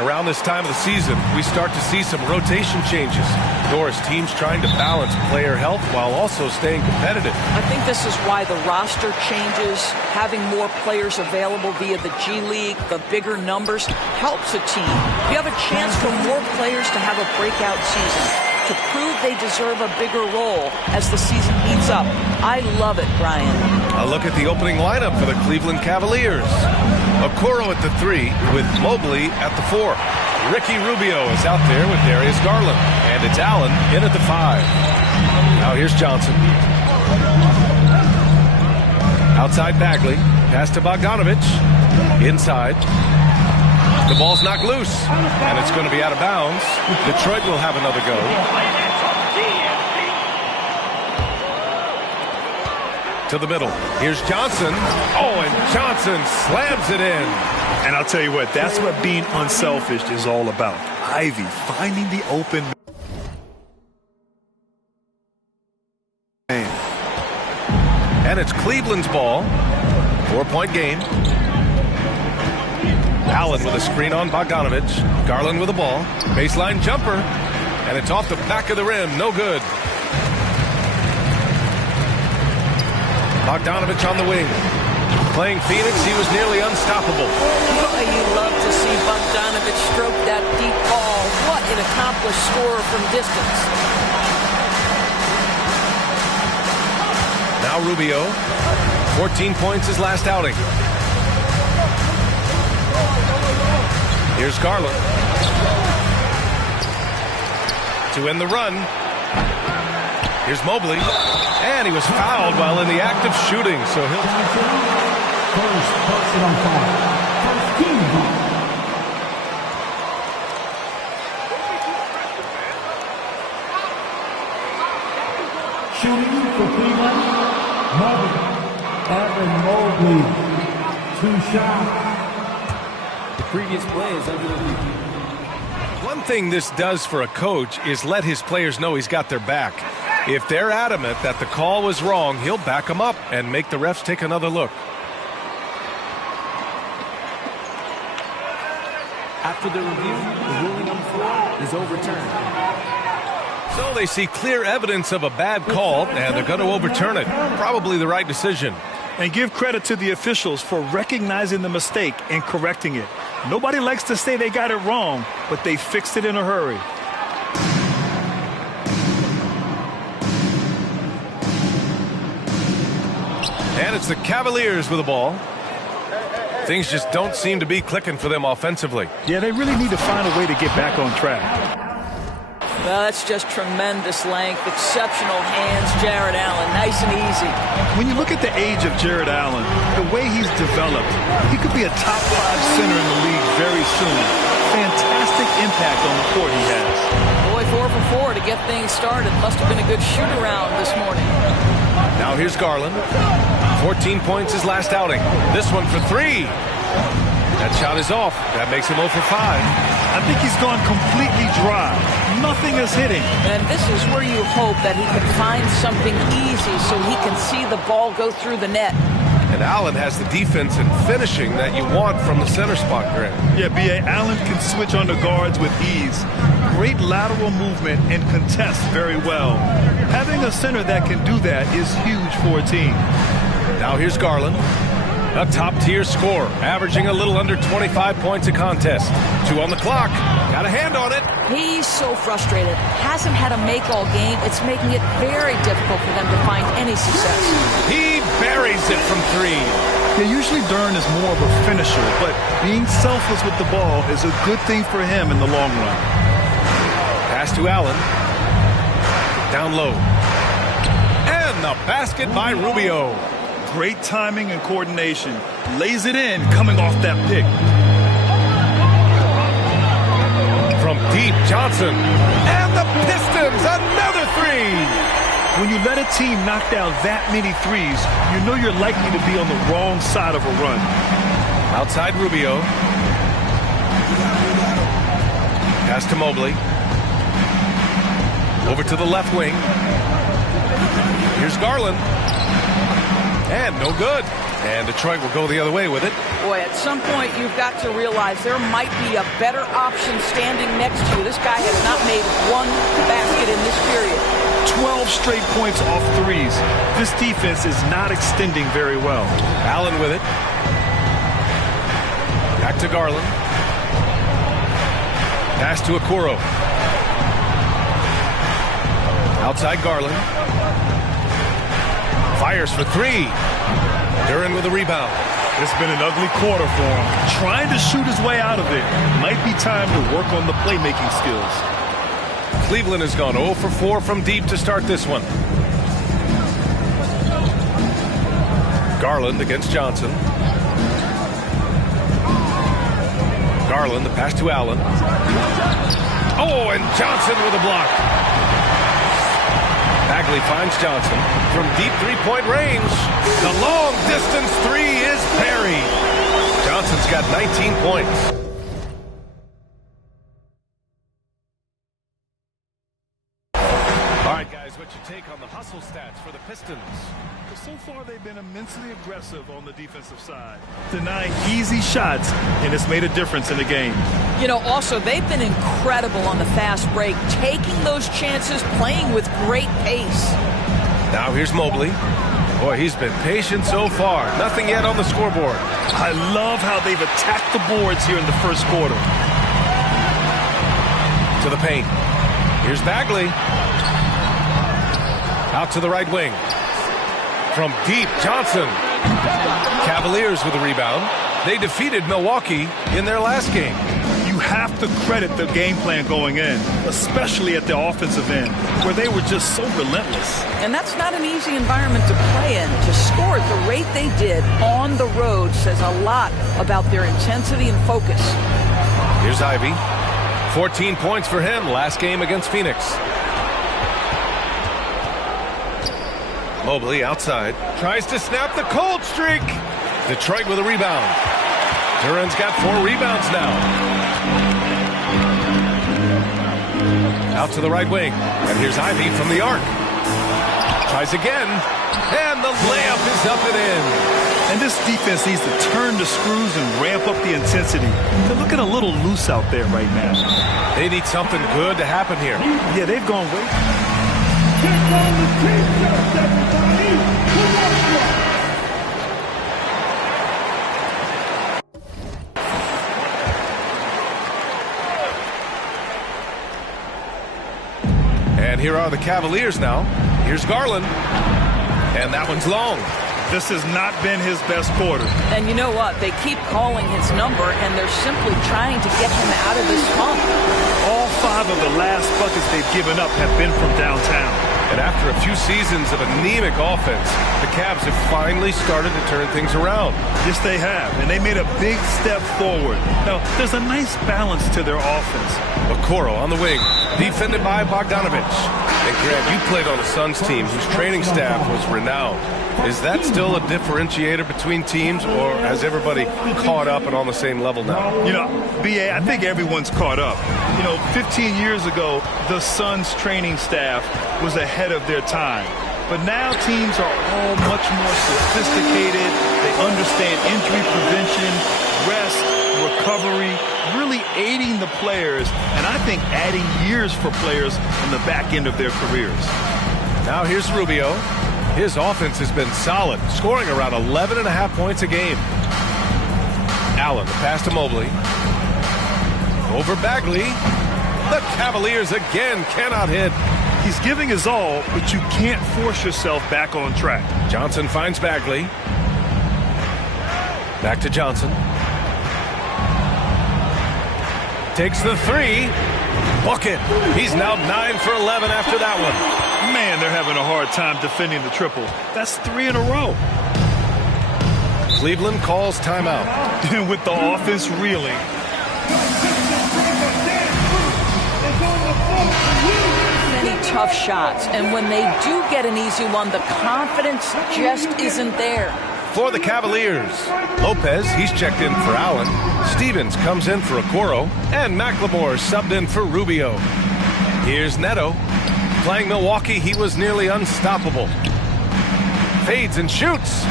Around this time of the season, we start to see some rotation changes. Doris, teams trying to balance player health while also staying competitive. I think this is why the roster changes, having more players available via the G League, the bigger numbers, helps a team. You have a chance for more players to have a breakout season, to prove they deserve a bigger role as the season heats up. I love it, Brian. A look at the opening lineup for the Cleveland Cavaliers. Okoro at the 3 with Mobley at the 4. Ricky Rubio is out there with Darius Garland. And it's Allen in at the 5. Now here's Johnson. Outside Bagley. Pass to Bogdanovich. Inside. The ball's knocked loose. And it's going to be out of bounds. Detroit will have another go. To the middle. Here's Johnson. Oh, and Johnson slams it in. And I'll tell you what, that's what being unselfish is all about. Ivy finding the open man. And it's Cleveland's ball. 4-point game. Allen with a screen on Bogdanovich. Garland with a ball. Baseline jumper. And it's off the back of the rim. No good. Bogdanovich on the wing. Playing Phoenix, he was nearly unstoppable. Boy, you love to see Bogdanovich stroke that deep ball. What an accomplished scorer from distance. Now Rubio. 14 points his last outing. Here's Garland. To end the run. Here's Mobley. And he was fouled while in the act of shooting, so he'll... First personal foul. First team foul. Shooting for Cleveland. Evan Mobley. 2 shots. The previous play is under the review. One thing this does for a coach is let his players know he's got their back. If they're adamant that the call was wrong, he'll back them up and make the refs take another look. After the review, the ruling on the floor is overturned. So they see clear evidence of a bad call, and they're going to overturn it. Probably the right decision. And give credit to the officials for recognizing the mistake and correcting it. Nobody likes to say they got it wrong, but they fixed it in a hurry. And it's the Cavaliers with the ball. Things just don't seem to be clicking for them offensively. Yeah, they really need to find a way to get back on track. Well, that's just tremendous length, exceptional hands, Jared Allen, nice and easy. When you look at the age of Jared Allen, the way he's developed, he could be a top 5 center in the league very soon. Fantastic impact on the court he has. Boy, 4 for 4 to get things started. Must have been a good shoot-around this morning. Now here's Garland. 14 points his last outing. This one for 3. That shot is off. That makes him 0 for 5. I think he's gone completely dry. Nothing is hitting. And this is where you hope that he can find something easy so he can see the ball go through the net. And Allen has the defense and finishing that you want from the center spot, Grant. Yeah, B.A. Allen can switch on the guards with ease. Great lateral movement and contests very well. Having a center that can do that is huge for a team. Now here's Garland. A top-tier scorer, averaging a little under 25 points a contest. 2 on the clock. Got a hand on it. He's so frustrated. Hasn't had a make all game. It's making it very difficult for them to find any success. He buries it from 3. Yeah, usually Durant is more of a finisher, but being selfless with the ball is a good thing for him in the long run. Pass to Allen. Down low. And the basket by Rubio. Great timing and coordination. Lays it in coming off that pick. From deep, Johnson. And the Pistons, another 3. When you let a team knock down that many threes, you know you're likely to be on the wrong side of a run. Outside Rubio. Pass to Mobley. Over to the left wing. Here's Garland. And no good. And Detroit will go the other way with it. Boy, at some point you've got to realize there might be a better option standing next to you. This guy has not made one basket in this period. 12 straight points off threes. This defense is not extending very well. Allen with it. Back to Garland. Pass to Okoro. Outside Garland. Fires for 3. Durant with a rebound. It's been an ugly quarter for him. Trying to shoot his way out of it. Might be time to work on the playmaking skills. Cleveland has gone 0 for 4 from deep to start this one. Garland against Johnson. Garland, the pass to Allen. Oh, and Johnson with a block. Bagley finds Johnson from deep three-point range. The long-distance 3 is buried. Johnson's got 19 points. All right, guys, what's your take on the hustle stats for the Pistons? So far, they've been immensely aggressive on the defensive side, denying easy shots, and it's made a difference in the game. You know, also, they've been incredible on the fast break, taking those chances, playing with great pace. Now here's Mobley. Boy, he's been patient so far. Nothing yet on the scoreboard. I love how they've attacked the boards here in the first quarter. To the paint. Here's Bagley. Out to the right wing. From deep, Johnson. Cavaliers with a rebound. They defeated Milwaukee in their last game. You have to credit the game plan going in, especially at the offensive end, where they were just so relentless. And that's not an easy environment to play in. To score at the rate they did on the road says a lot about their intensity and focus. Here's Ivy. 14 points for him last game against Phoenix. Mobley outside. Tries to snap the cold streak. Detroit with a rebound. Durant's got 4 rebounds now. Out to the right wing. And here's Ivy from the arc. Tries again. And the layup is up and in. And this defense needs to turn the screws and ramp up the intensity. They're looking a little loose out there right now. They need something good to happen here. Yeah, they've gone way. Take on the T-shirts, everybody! And here are the Cavaliers now. Here's Garland. And that one's long. This has not been his best quarter. And you know what? They keep calling his number, and they're simply trying to get him out of this funk. All 5 of the last buckets they've given up have been from downtown. And after a few seasons of anemic offense, the Cavs have finally started to turn things around. Yes, they have, and they made a big step forward. Now, there's a nice balance to their offense. Okoro on the wing, defended by Bogdanovich. And Grant, you played on a Suns team whose training staff was renowned. Is that still a differentiator between teams, or has everybody caught up and on the same level now? You know, B.A., I think everyone's caught up. You know, 15 years ago, the Suns training staff was ahead of their time. But now teams are all much more sophisticated. They understand injury prevention, rest, recovery, really aiding the players, and I think adding years for players on the back end of their careers. Now here's Rubio. His offense has been solid, scoring around 11.5 points a game. Allen, the pass to Mobley. Over Bagley. The Cavaliers again cannot hit. He's giving his all, but you can't force yourself back on track. Johnson finds Bagley. Back to Johnson. Takes the three. Bucket. He's now 9 for 11 after that one. Man, they're having a hard time defending the triple. That's 3 in a row. Cleveland calls timeout. And with the offense reeling. Many tough shots, and when they do get an easy one, the confidence just isn't there. For the Cavaliers, Lopez, he's checked in for Allen. Stevens comes in for Okoro, and McLemore subbed in for Rubio. Here's Neto. Playing Milwaukee, he was nearly unstoppable. Fades and shoots.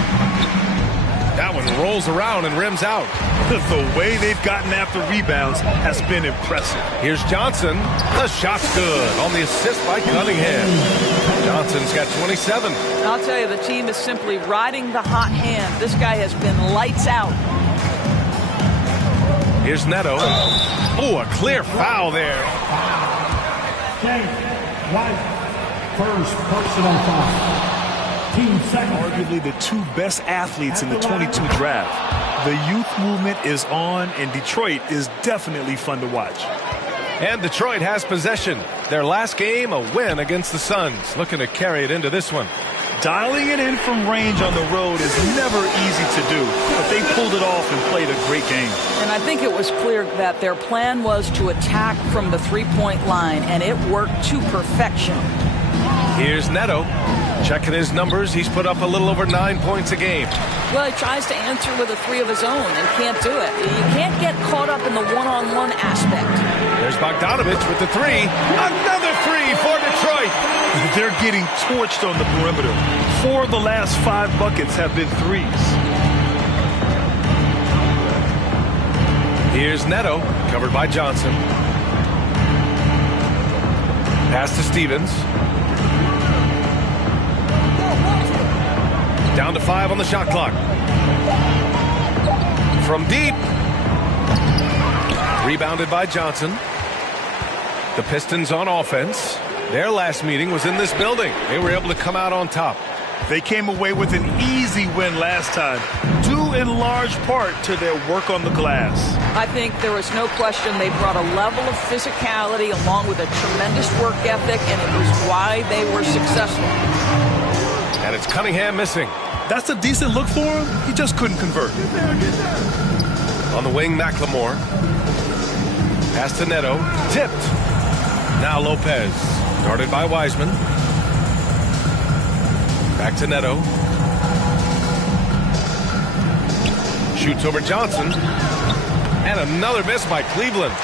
That one rolls around and rims out. The way they've gotten after rebounds has been impressive. Here's Johnson. The shot's good on the assist by Cunningham. Johnson's got 27. I'll tell you, the team is simply riding the hot hand. This guy has been lights out. Here's Neto. Oh, a clear foul there. First personal foul. Team second. Arguably the 2 best athletes in the 22 draft. The youth movement is on, and Detroit is definitely fun to watch. And Detroit has possession. Their last game, a win against the Suns. Looking to carry it into this one. Dialing it in from range on the road is never easy to do, but they pulled it off and played a great game. And I think it was clear that their plan was to attack from the three-point line, and it worked to perfection. Here's Neto. Checking his numbers, he's put up a little over 9 points a game. Well, he tries to answer with a 3 of his own and can't do it. You can't get caught up in the one-on-one aspect. There's Bogdanovich with the 3. Another 3 for Detroit. They're getting torched on the perimeter. 4 of the last 5 buckets have been 3s. Here's Neto, covered by Johnson. Pass to Stevens. Down to 5 on the shot clock. From deep. Rebounded by Johnson. The Pistons on offense. Their last meeting was in this building. They were able to come out on top. They came away with an easy win last time, due in large part to their work on the glass. I think there was no question they brought a level of physicality along with a tremendous work ethic, and it was why they were successful. And it's Cunningham missing. That's a decent look for him. He just couldn't convert. On the wing, McLemore. Pass to Neto. Tipped. Now Lopez. Guarded by Wiseman. Back to Neto. Shoots over Johnson. And another miss by Cleveland.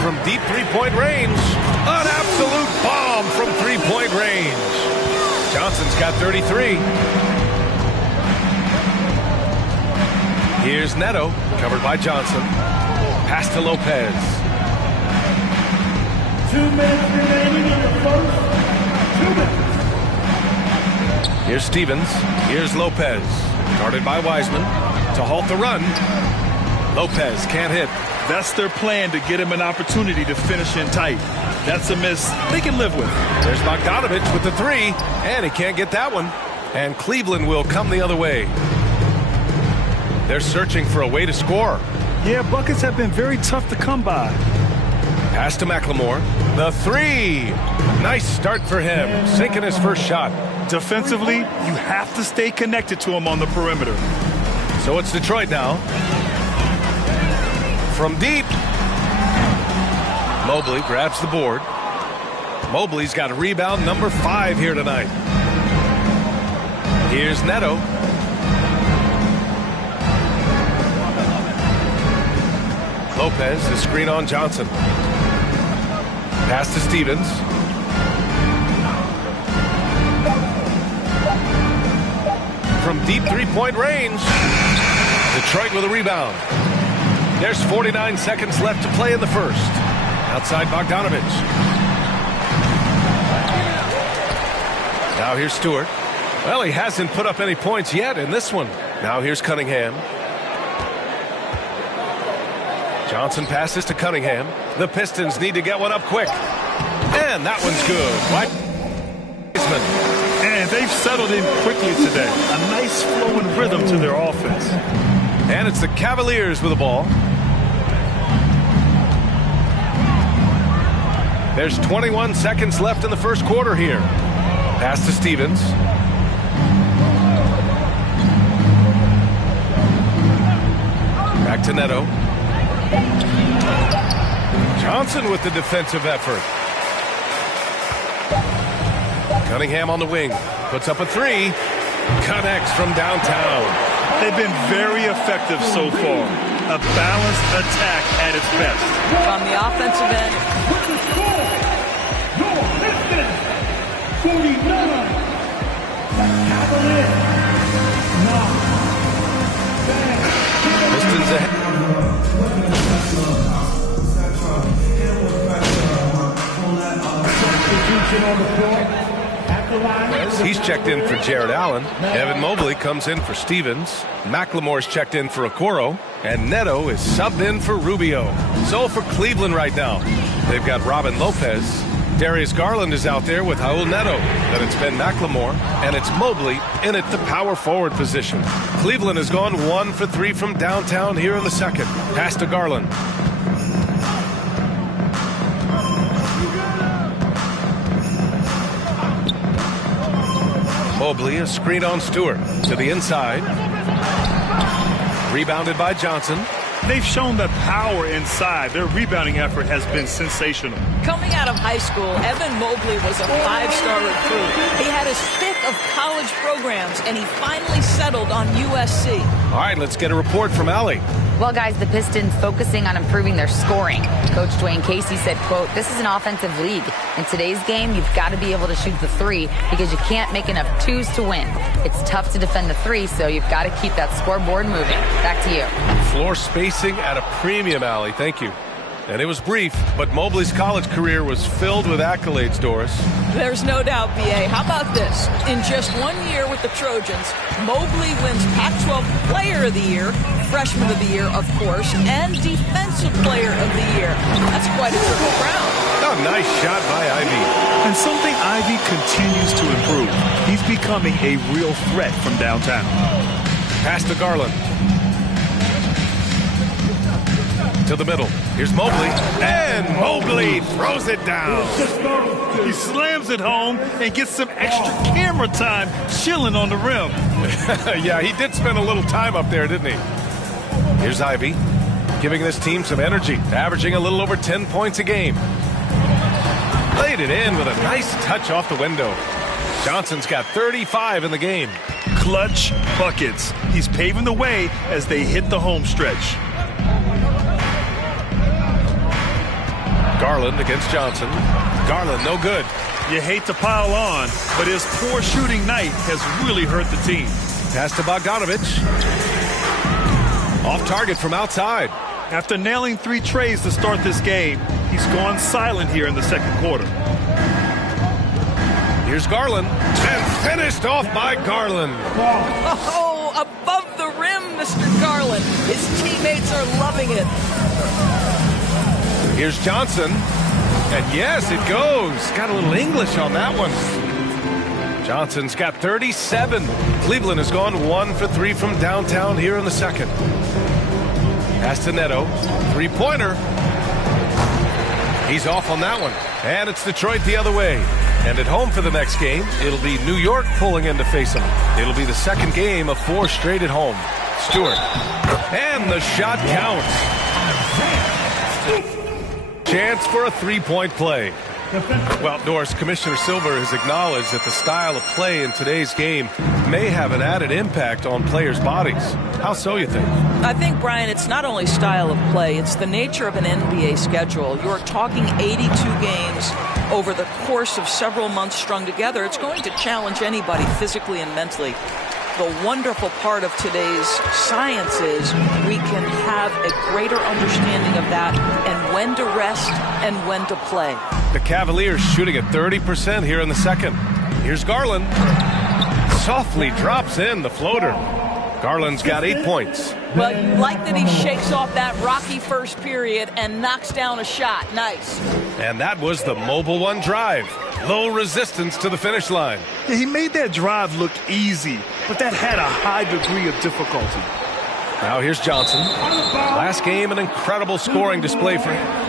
From deep three-point range. An absolute bomb from three-point range. Johnson's got 33. Here's Neto, covered by Johnson. Pass to Lopez. 2 minutes remaining in the first. 2 minutes. Here's Stevens. Here's Lopez. Guarded by Wiseman. To halt the run. Lopez can't hit. That's their plan, to get him an opportunity to finish in tight. That's a miss they can live with. There's Bogdanovich with the 3, and he can't get that one. And Cleveland will come the other way. They're searching for a way to score. Yeah, buckets have been very tough to come by. Pass to McLemore. The 3. Nice start for him, sinking his first shot. Defensively, you have to stay connected to him on the perimeter. So it's Detroit now. From deep. Mobley grabs the board. Mobley's got a rebound number 5 here tonight. Here's Neto. Lopez, the screen on Johnson. Pass to Stevens. From deep three-point range. Detroit with a rebound. There's 49 seconds left to play in the first. Outside Bogdanovich. Now here's Stewart. Well, he hasn't put up any points yet in this one. Now here's Cunningham. Johnson passes to Cunningham. The Pistons need to get one up quick. And that one's good. What? And they've settled in quickly today. A nice flowing rhythm to their offense. And it's the Cavaliers with the ball. There's 21 seconds left in the first quarter here. Pass to Stevens. Back to Neto. Johnson with the defensive effort. Cunningham on the wing. Puts up a three. Connects from downtown. They've been very effective so far. A balanced attack at its best. On the offensive end. 49. Cavaliers. 9. Pistons ahead. He's checked in for Jared Allen. Evan Mobley comes in for Stevens. McLemore's checked in for Okoro. And Neto is subbed in for Rubio. So for Cleveland right now, they've got Robin Lopez. Darius Garland is out there with Raul Neto. Then it's Ben McLemore. And it's Mobley in at the power forward position. Cleveland has gone 1 for 3 from downtown here in the second. Pass to Garland. Mobley, a screen on Stewart to the inside. Rebounded by Johnson. They've shown the power inside. Their rebounding effort has been sensational. Coming out of high school, Evan Mobley was a 5-star recruit. He had his pick of college programs, and he finally settled on USC. All right, let's get a report from Allie. Well, guys, the Pistons focusing on improving their scoring. Coach Dwayne Casey said, quote, "This is an offensive league. In today's game, you've got to be able to shoot the three because you can't make enough twos to win. It's tough to defend the three, so you've got to keep that scoreboard moving." Back to you. Floor spacing at a premium, Allie. Thank you. And it was brief, but Mobley's college career was filled with accolades, Doris. There's no doubt, B.A. How about this? In just 1 year with the Trojans, Mobley wins Pac-12 Player of the Year, Freshman of the Year, of course, and Defensive Player of the Year. That's quite a triple crown. Oh, nice shot by Ivy. And something Ivy continues to improve. He's becoming a real threat from downtown. Pass to Garland. To the middle. Here's Mobley. And Mobley throws it down. He slams it home and gets some extra camera time chilling on the rim. Yeah, he did spend a little time up there, didn't he? Here's Ivy, giving this team some energy, averaging a little over 10 points a game. Laid it in with a nice touch off the window. Johnson's got 35 in the game. Clutch buckets. He's paving the way as they hit the home stretch. Garland against Johnson. Garland, no good. You hate to pile on, but his poor shooting night has really hurt the team. Pass to Bogdanovich. Off target from outside. After nailing 3 trays to start this game, he's gone silent here in the second quarter. Here's Garland. And finished off by Garland. Oh, above the rim, Mr. Garland. His teammates are loving it. Here's Johnson. And yes, it goes. Got a little English on that one. Johnson's got 37. Cleveland has gone 1 for 3 from downtown here in the second. Pass to Neto. 3-pointer. He's off on that one. And it's Detroit the other way. And at home for the next game, it'll be New York pulling in to face them. It'll be the second game of 4 straight at home. Stewart. And the shot counts. Chance for a 3-point play. Well, Doris, Commissioner Silver has acknowledged that the style of play in today's game may have an added impact on players' bodies. How so, you think? I think, Brian, it's not only style of play, it's the nature of an NBA schedule. You're talking 82 games over the course of several months strung together. It's going to challenge anybody physically and mentally. The wonderful part of today's science is we can have a greater understanding of that and when to rest and when to play. The Cavaliers shooting at 30% here in the second. Here's Garland. Softly drops in the floater. Garland's got 8 points. Well, you like that he shakes off that rocky first period and knocks down a shot. Nice. And that was the Mobile One drive. Low resistance to the finish line. Yeah, he made that drive look easy, but that had a high degree of difficulty. Now here's Johnson. Last game, an incredible scoring display for him.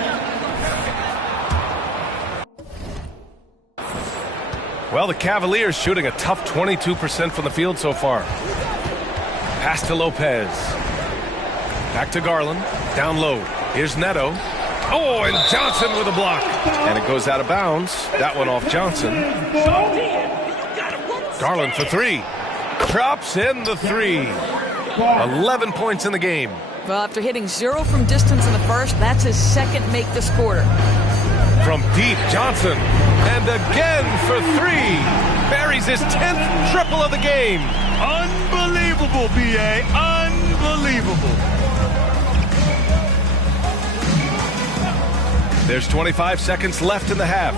Well, the Cavaliers shooting a tough 22% from the field so far. Pass to Lopez. Back to Garland. Down low. Here's Neto. Oh, and Johnson with a block. And it goes out of bounds. That one off Johnson. Garland for 3. Drops in the 3. 11 points in the game. Well, after hitting 0 from distance in the first, that's his second make this quarter. From deep, Johnson. And again for 3. Buries his 10th triple of the game. Unbelievable, B.A. Unbelievable. There's 25 seconds left in the half.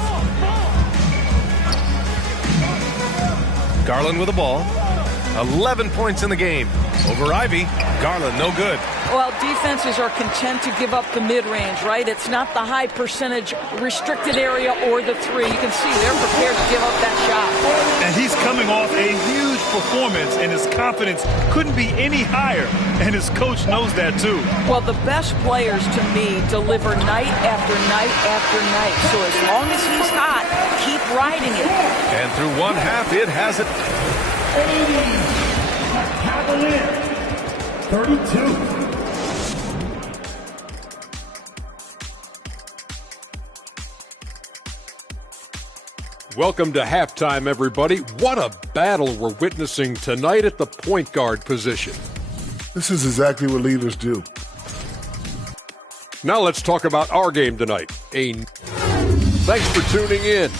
Garland with the ball. 11 points in the game. Over Ivy. Garland, no good. Well, defenses are content to give up the mid-range, right? It's not the high percentage restricted area or the 3. You can see they're prepared to give up that shot. And he's coming off a huge performance, and his confidence couldn't be any higher. And his coach knows that, too. Well, the best players, to me, deliver night after night after night. So as long as he's hot, keep riding it. And through one half, it has it. 32. Welcome to halftime, everybody. What a battle we're witnessing tonight at the point guard position. This is exactly what leaders do. Now let's talk about our game tonight. Thanks for tuning in.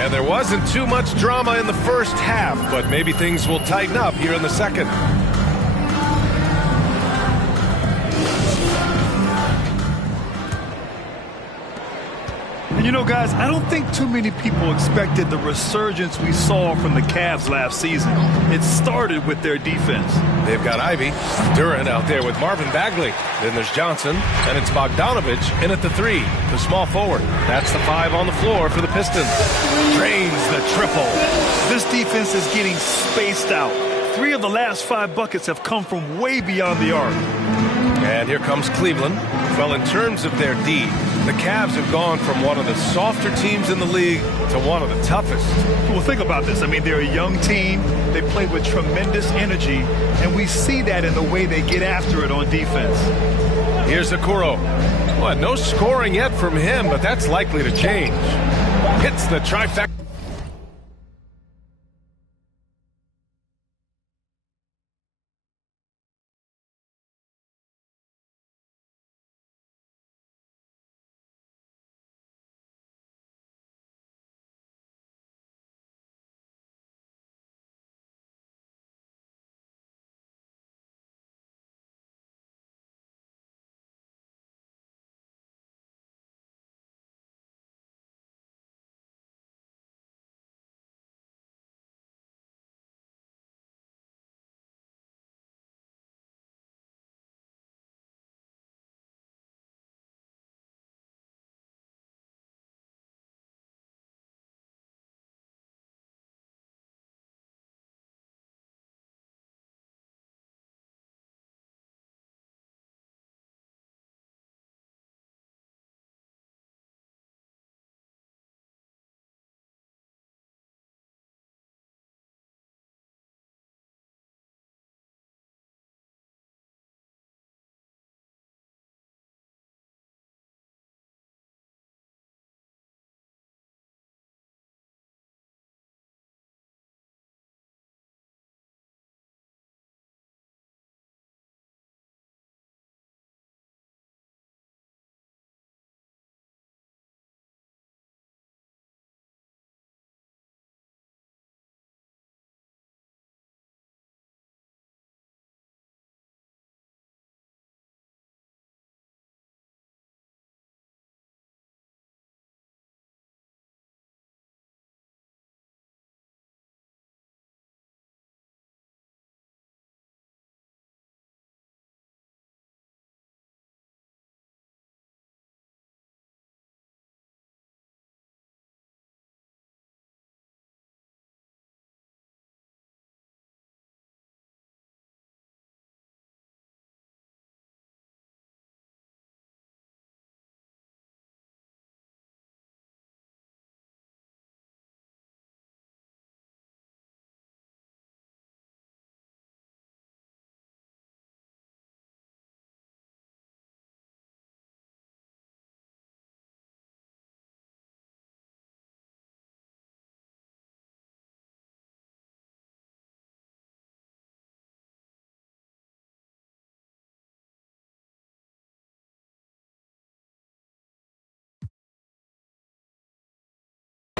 And there wasn't too much drama in the first half, but maybe things will tighten up here in the second. And you know, guys, I don't think too many people expected the resurgence we saw from the Cavs last season. It started with their defense. They've got Ivy, Durant out there with Marvin Bagley. Then there's Johnson, and it's Bogdanovich in at the 3, the small forward. That's the 5 on the floor for the Pistons. Drains the triple. This defense is getting spaced out. 3 of the last 5 buckets have come from way beyond the arc. And here comes Cleveland. Well, in terms of their D, the Cavs have gone from one of the softer teams in the league to one of the toughest. Well, think about this. I mean, they're a young team. They play with tremendous energy, and we see that in the way they get after it on defense. Here's Okoro. Well, no scoring yet from him, but that's likely to change. Hits the trifecta.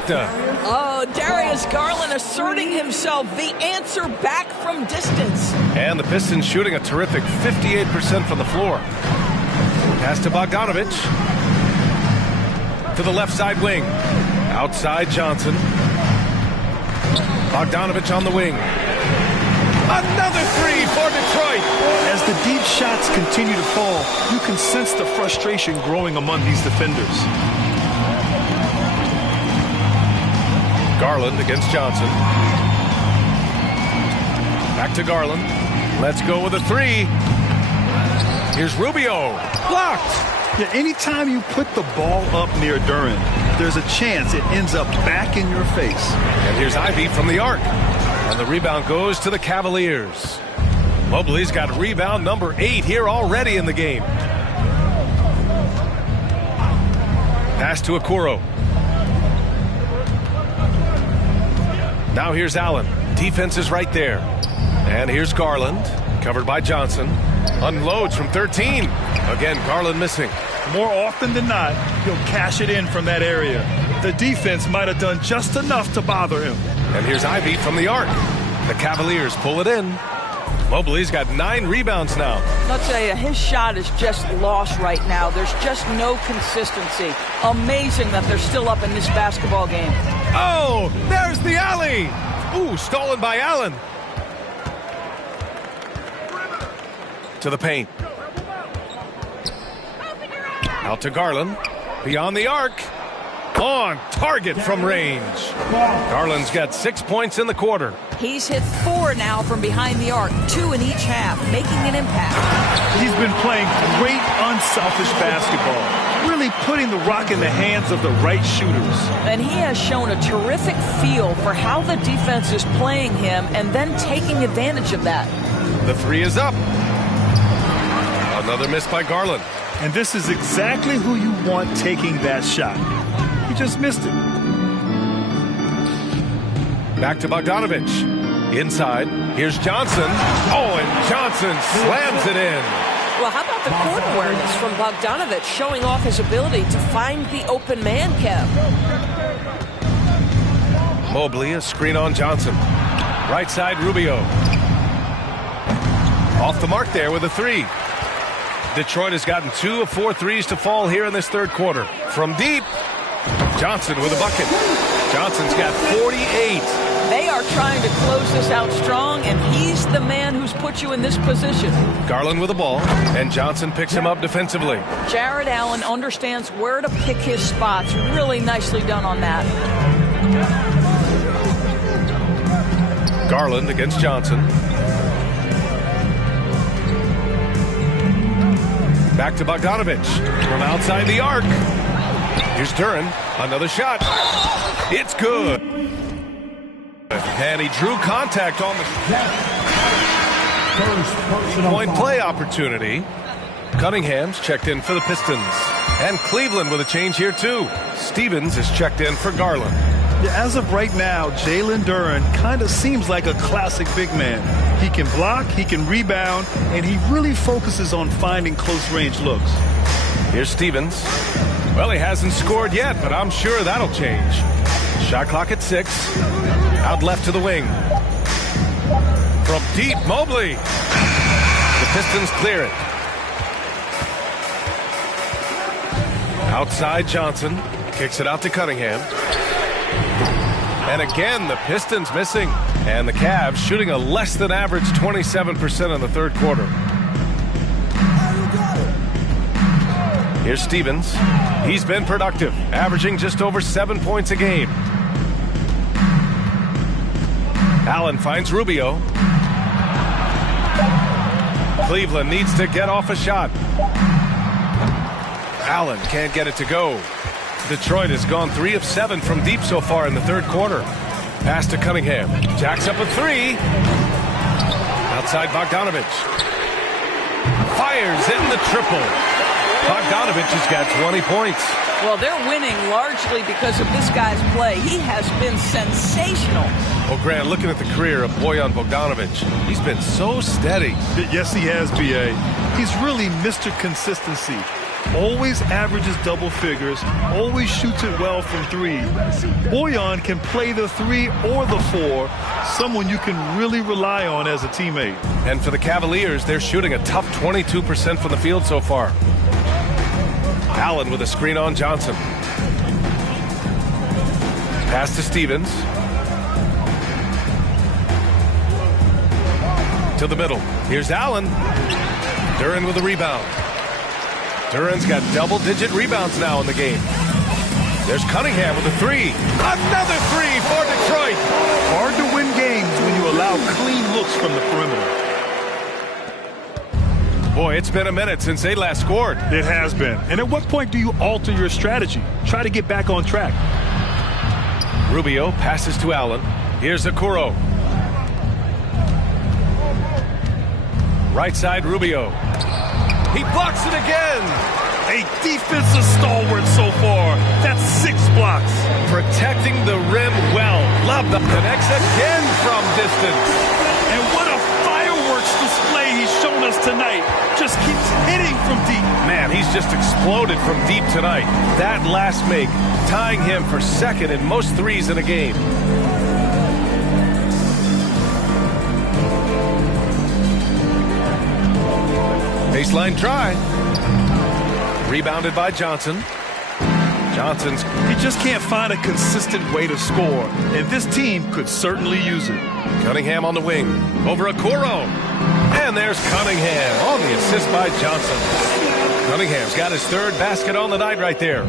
trifecta. Oh, Darius Garland asserting himself, the answer back from distance. And the Pistons shooting a terrific 58% from the floor. Pass to Bogdanovich. To the left side wing. Outside Johnson. Bogdanovich on the wing. Another three for Detroit. As the deep shots continue to fall, you can sense the frustration growing among these defenders. Garland against Johnson. Back to Garland. Let's go with a three. Here's Rubio. Blocked. Yeah, anytime you put the ball up near Durant, there's a chance it ends up back in your face. And here's Ivy from the arc. And the rebound goes to the Cavaliers. Mobley's got rebound number 8 here already in the game. Pass to Okoro. Now here's Allen. Defense is right there. And here's Garland, covered by Johnson. Unloads from 13. Again, Garland missing. More often than not, he'll cash it in from that area. The defense might have done just enough to bother him. And here's Ivy from the arc. The Cavaliers pull it in. Mobley's got 9 rebounds now. I'll tell you, his shot is just lost right now. There's just no consistency. Amazing that they're still up in this basketball game. Oh, there's the alley. Ooh, stolen by Allen. To the paint. Out to Garland. Beyond the arc. On target from range. Garland's got 6 points in the quarter. He's hit 4 now from behind the arc, 2 in each half, making an impact. He's been playing great unselfish basketball, really putting the rock in the hands of the right shooters. And he has shown a terrific feel for how the defense is playing him and then taking advantage of that. The three is up. Another miss by Garland. And this is exactly who you want taking that shot. He just missed it. Back to Bogdanovich. Inside. Here's Johnson. Oh, and Johnson slams it in. Well, how about the court awareness from Bogdanovich showing off his ability to find the open man, Kev? Mobley, a screen on Johnson. Right side, Rubio. Off the mark there with a three. Detroit has gotten 2 of 4 threes to fall here in this third quarter. From deep, Johnson with a bucket. Johnson's got 48. They are trying to close this out strong, and he's the man who's put you in this position. Garland with the ball, and Johnson picks him up defensively. Jared Allen understands where to pick his spots. Really nicely done on that. Garland against Johnson. Back to Bogdanovich from outside the arc. Here's Durant. Another shot. It's good. And he drew contact on the point play opportunity. Cunningham's checked in for the Pistons. And Cleveland with a change here too. Stevens is checked in for Garland. Yeah, as of right now, Jalen Durant kind of seems like a classic big man. He can block, he can rebound, and he really focuses on finding close-range looks. Here's Stevens. Well, he hasn't scored yet, but I'm sure that'll change. Shot clock at 6. Out left to the wing. From deep, Mobley. The Pistons clear it. Outside, Johnson. Kicks it out to Cunningham. And again, the Pistons missing. And the Cavs shooting a less than average 27% in the third quarter. Here's Stevens. He's been productive, averaging just over 7 points a game. Allen finds Rubio. Cleveland needs to get off a shot. Allen can't get it to go. Detroit has gone 3 of 7 from deep so far in the third quarter. Pass to Cunningham. Jacks up a 3. Outside Bogdanovich. Fires in the triple. Bogdanovich has got 20 points. Well, they're winning largely because of this guy's play. He has been sensational. Well, Grant, looking at the career of Bojan Bogdanovich, he's been so steady. Yes, he has, B.A. He's really Mr. Consistency. always averages double figures, always shoots it well from three. Bojan can play the 3 or the 4, someone you can really rely on as a teammate. And for the Cavaliers, they're shooting a tough 22% from the field so far. Allen with a screen on Johnson. Pass to Stevens. To the middle. Here's Allen. Durant with a rebound. Durant's got double-digit rebounds now in the game. There's Cunningham with a 3. Another 3 for Detroit. Hard to win games when you allow clean looks from the perimeter. Boy, it's been a minute since they last scored. It has been. And at what point do you alter your strategy? Try to get back on track. Rubio passes to Allen. Here's Okoro. Right side, Rubio. He blocks it again. A defensive stalwart so far. That's 6 blocks. Protecting the rim well. Love the connects again from distance. And what a fireworks display he's shown us tonight. Just keeps hitting from deep. Man, he's just exploded from deep tonight. That last make, tying him for second in most threes in a game. Baseline try. Rebounded by Johnson. Johnson's. He just can't find a consistent way to score, and this team could certainly use it. Cunningham on the wing. Over Okoro. And there's Cunningham on the assist by Johnson. Cunningham's got his 3rd basket on the night right there.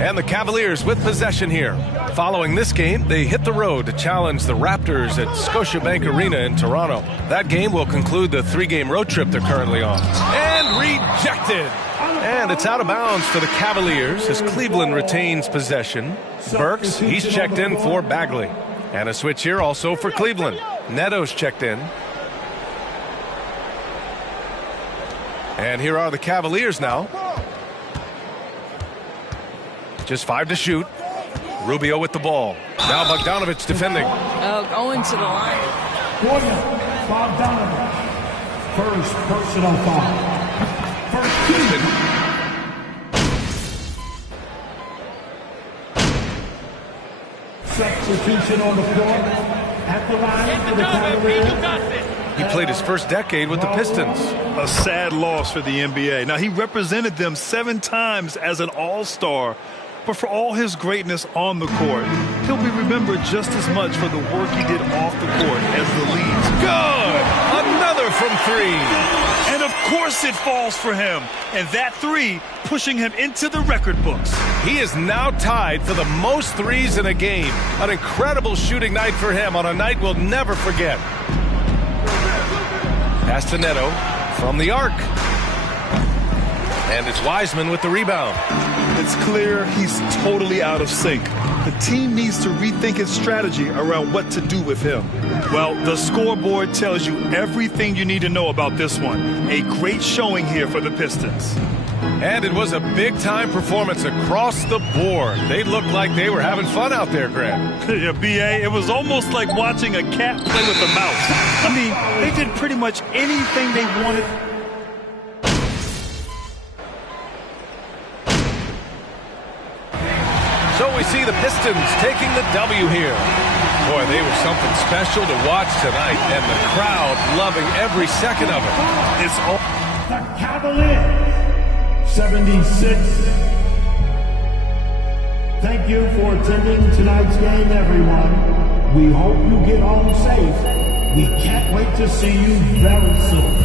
And the Cavaliers with possession here. Following this game, they hit the road to challenge the Raptors at Scotiabank Arena in Toronto. That game will conclude the 3-game road trip they're currently on. And rejected. And it's out of bounds for the Cavaliers as Cleveland retains possession. Burks, he's checked in for Bagley. And a switch here also for Cleveland. Neto's checked in. And here are the Cavaliers now. Just 5 to shoot. Rubio with the ball. Now Bogdanovich defending. Going to the line. Bogdanovich. First personal foul. Substitution on the floor. At the line for the Cavaliers. He played his first decade with the Pistons. A sad loss for the NBA. Now, he represented them 7 times as an all-star. But for all his greatness on the court, he'll be remembered just as much for the work he did off the court as the leads. Good! Another from 3. And of course it falls for him. And that 3 pushing him into the record books. He is now tied for the most threes in a game. An incredible shooting night for him on a night we'll never forget. Pass to Neto from the arc. And it's Wiseman with the rebound. It's clear he's totally out of sync. The team needs to rethink its strategy around what to do with him. Well, the scoreboard tells you everything you need to know about this one. A great showing here for the Pistons. And it was a big-time performance across the board. They looked like they were having fun out there, Grant. Yeah, B.A., it was almost like watching a cat play with a mouse. I mean, they did pretty much anything they wanted. So we see the Pistons taking the W here. Boy, they were something special to watch tonight, and the crowd loving every second of it. It's all. The Cavaliers, 76. Thank you for attending tonight's game, everyone. We hope you get home safe. We can't wait to see you very soon.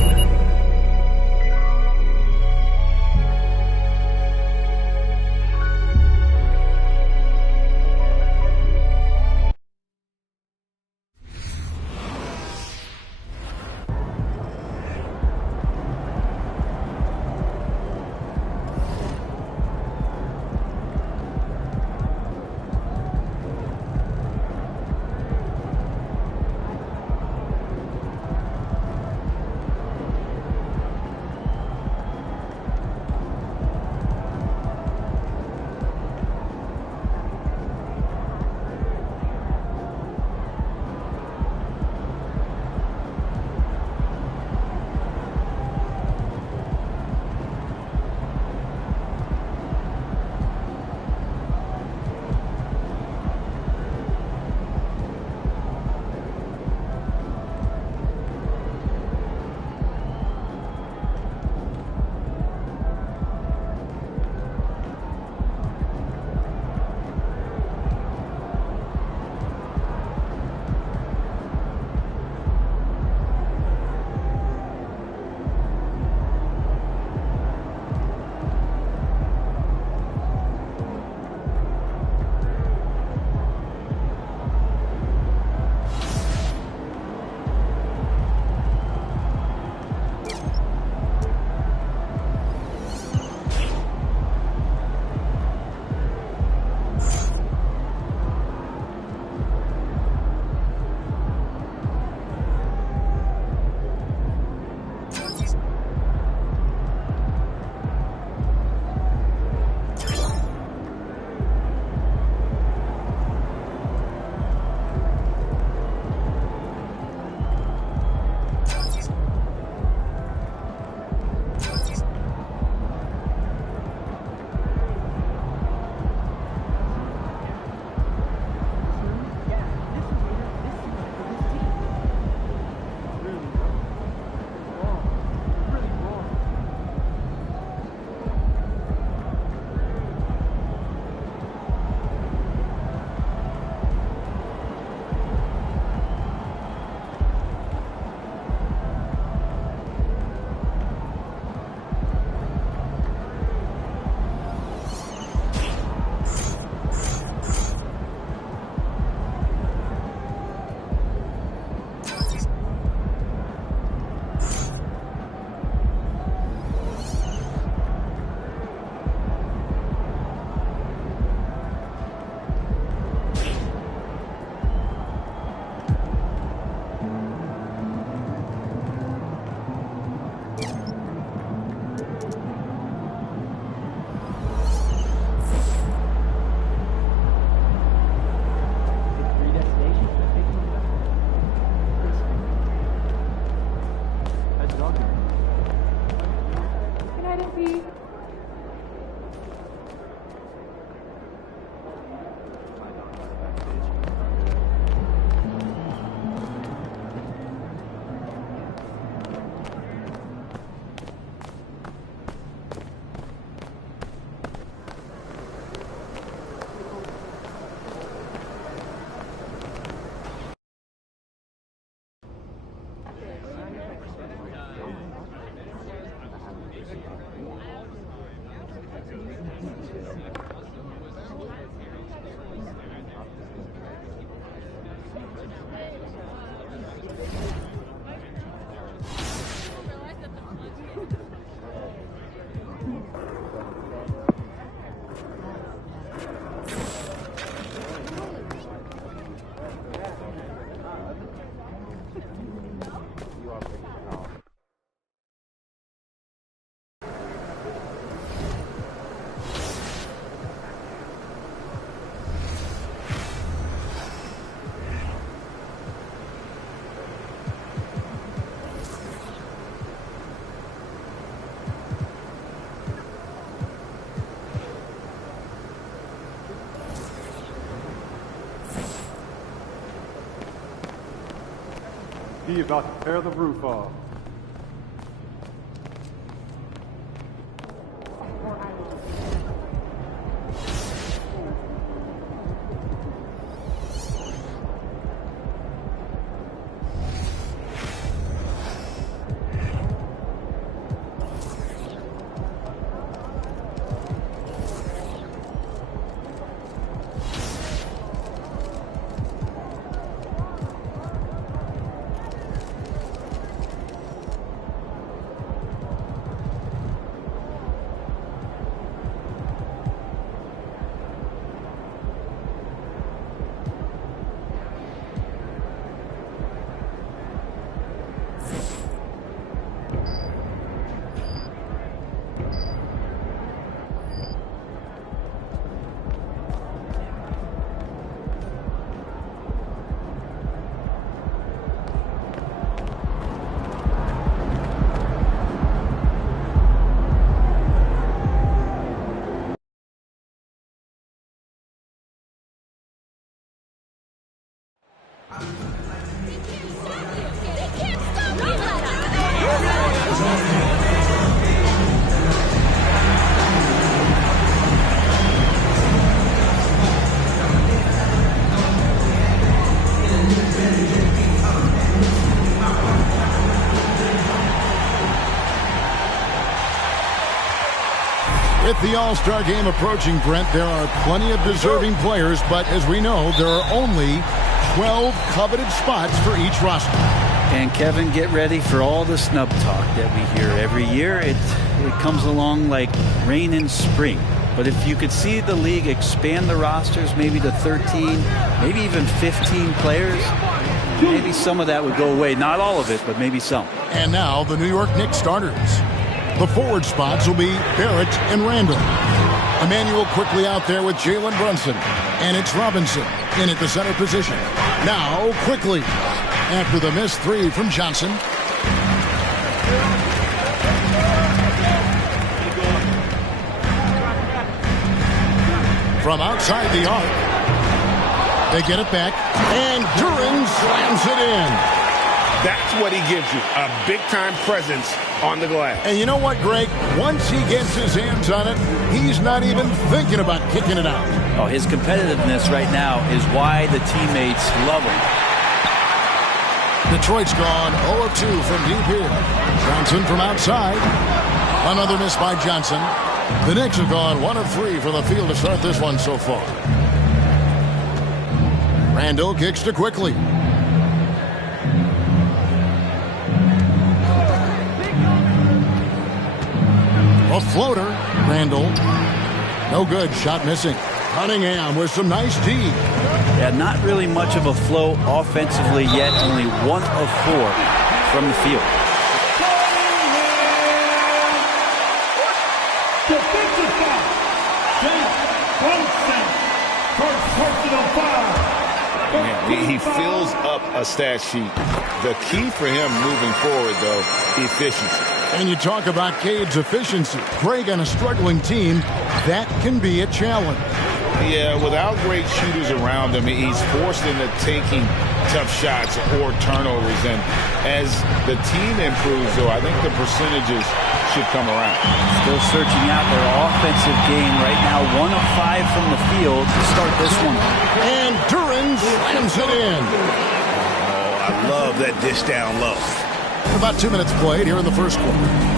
MP about to tear the roof off. With the All-Star game approaching, Brent, there are plenty of deserving players, but as we know, there are only 12 coveted spots for each roster. And Kevin, get ready for all the snub talk that we hear every year. It comes along like rain in spring. But if you could see the league expand the rosters maybe to 13, maybe even 15 players, maybe some of that would go away. Not all of it, but maybe some. And now the New York Knicks starters. The forward spots will be Barrett and Randall. Emmanuel quickly out there with Jalen Brunson. And it's Robinson in at the center position. Now quickly after the missed three from Johnson. From outside the arc. They get it back. And Durant slams it in. That's what he gives you, a big-time presence on the glass. And you know what, Greg? Once he gets his hands on it, he's not even thinking about kicking it out. Oh, his competitiveness right now is why the teammates love him. Detroit's gone 0 of 2 from deep here. Johnson from outside. Another miss by Johnson. The Knicks have gone 1 of 3 from the field to start this one so far. Randall kicks to quickly. A floater. Randall. No good. Shot missing. Cunningham with some nice D. Yeah, not really much of a flow offensively yet. Only 1 of 4 from the field. Defensive foul. First personal foul. Yeah, he fills up a stat sheet. The key for him moving forward, though, efficiency. And you talk about Cade's efficiency. Greg on a struggling team, that can be a challenge. Yeah, without great shooters around him, he's forced into taking tough shots or turnovers. And as the team improves, though, I think the percentages should come around. Still searching out their offensive game right now. 1 of 5 from the field to start this one. And Durant slams it in. Oh, I love that dish down low. About 2 minutes played here in the first quarter.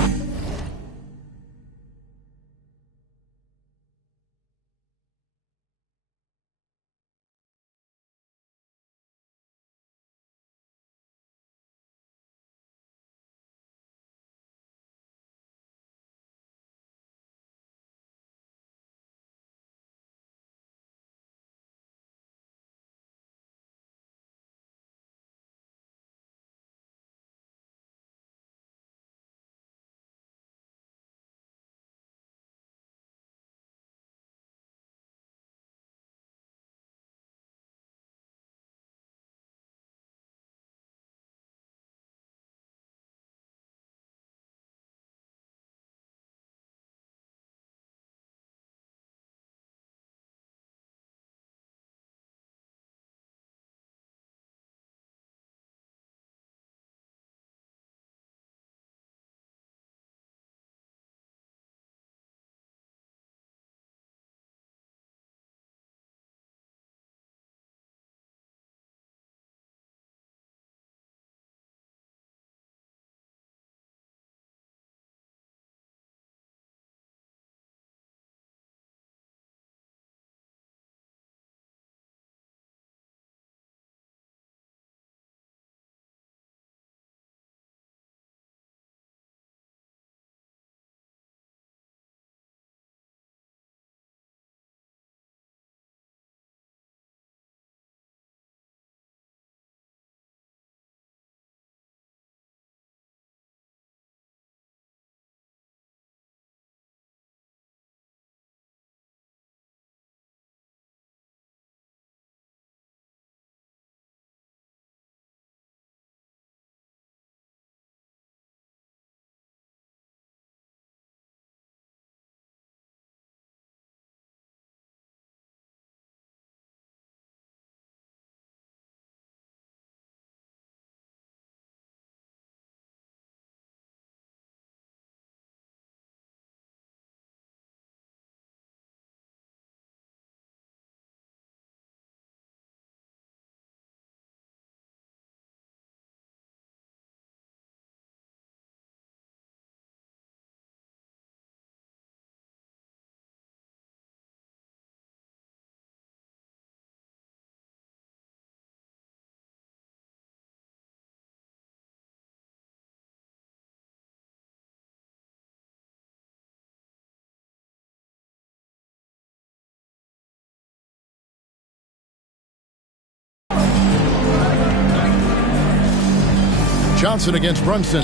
Johnson against Brunson.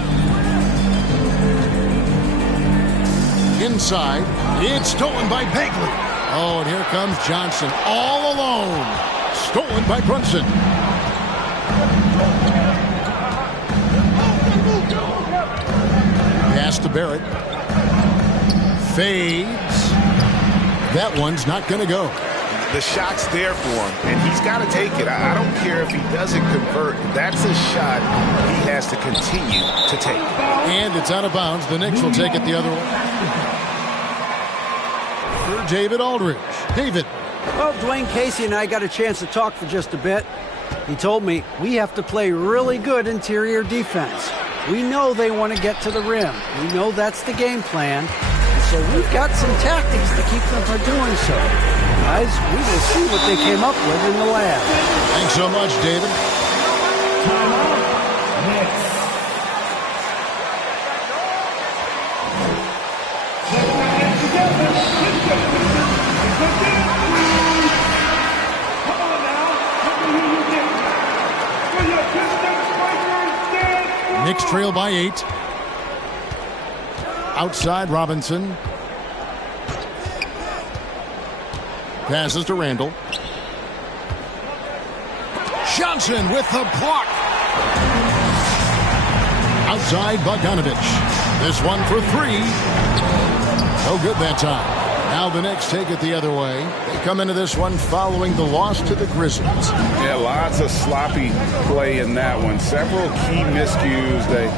Inside. It's stolen by Bagley. Oh, and here comes Johnson all alone. Stolen by Brunson. Pass to Barrett. Fades. That one's not going to go. The shot's there for him, and he's got to take it. I don't care if he doesn't convert. That's a shot he has to continue to take. And it's out of bounds. The Knicks will take it the other way. For David Aldridge. David. Well, Dwayne Casey and I got a chance to talk for just a bit. He told me we have to play really good interior defense. We know they want to get to the rim. We know that's the game plan. So we've got some tactics to keep them from doing so. Guys, we will see what they came up with in the lab. Thanks so much, David. Knicks trail by 8. Outside Robinson. Passes to Randall. Johnson with the block. Outside Bogdanovich. This one for 3. No good that time. Now the Knicks take it the other way. They come into this one following the loss to the Grizzlies. Yeah, lots of sloppy play in that one. Several key miscues. They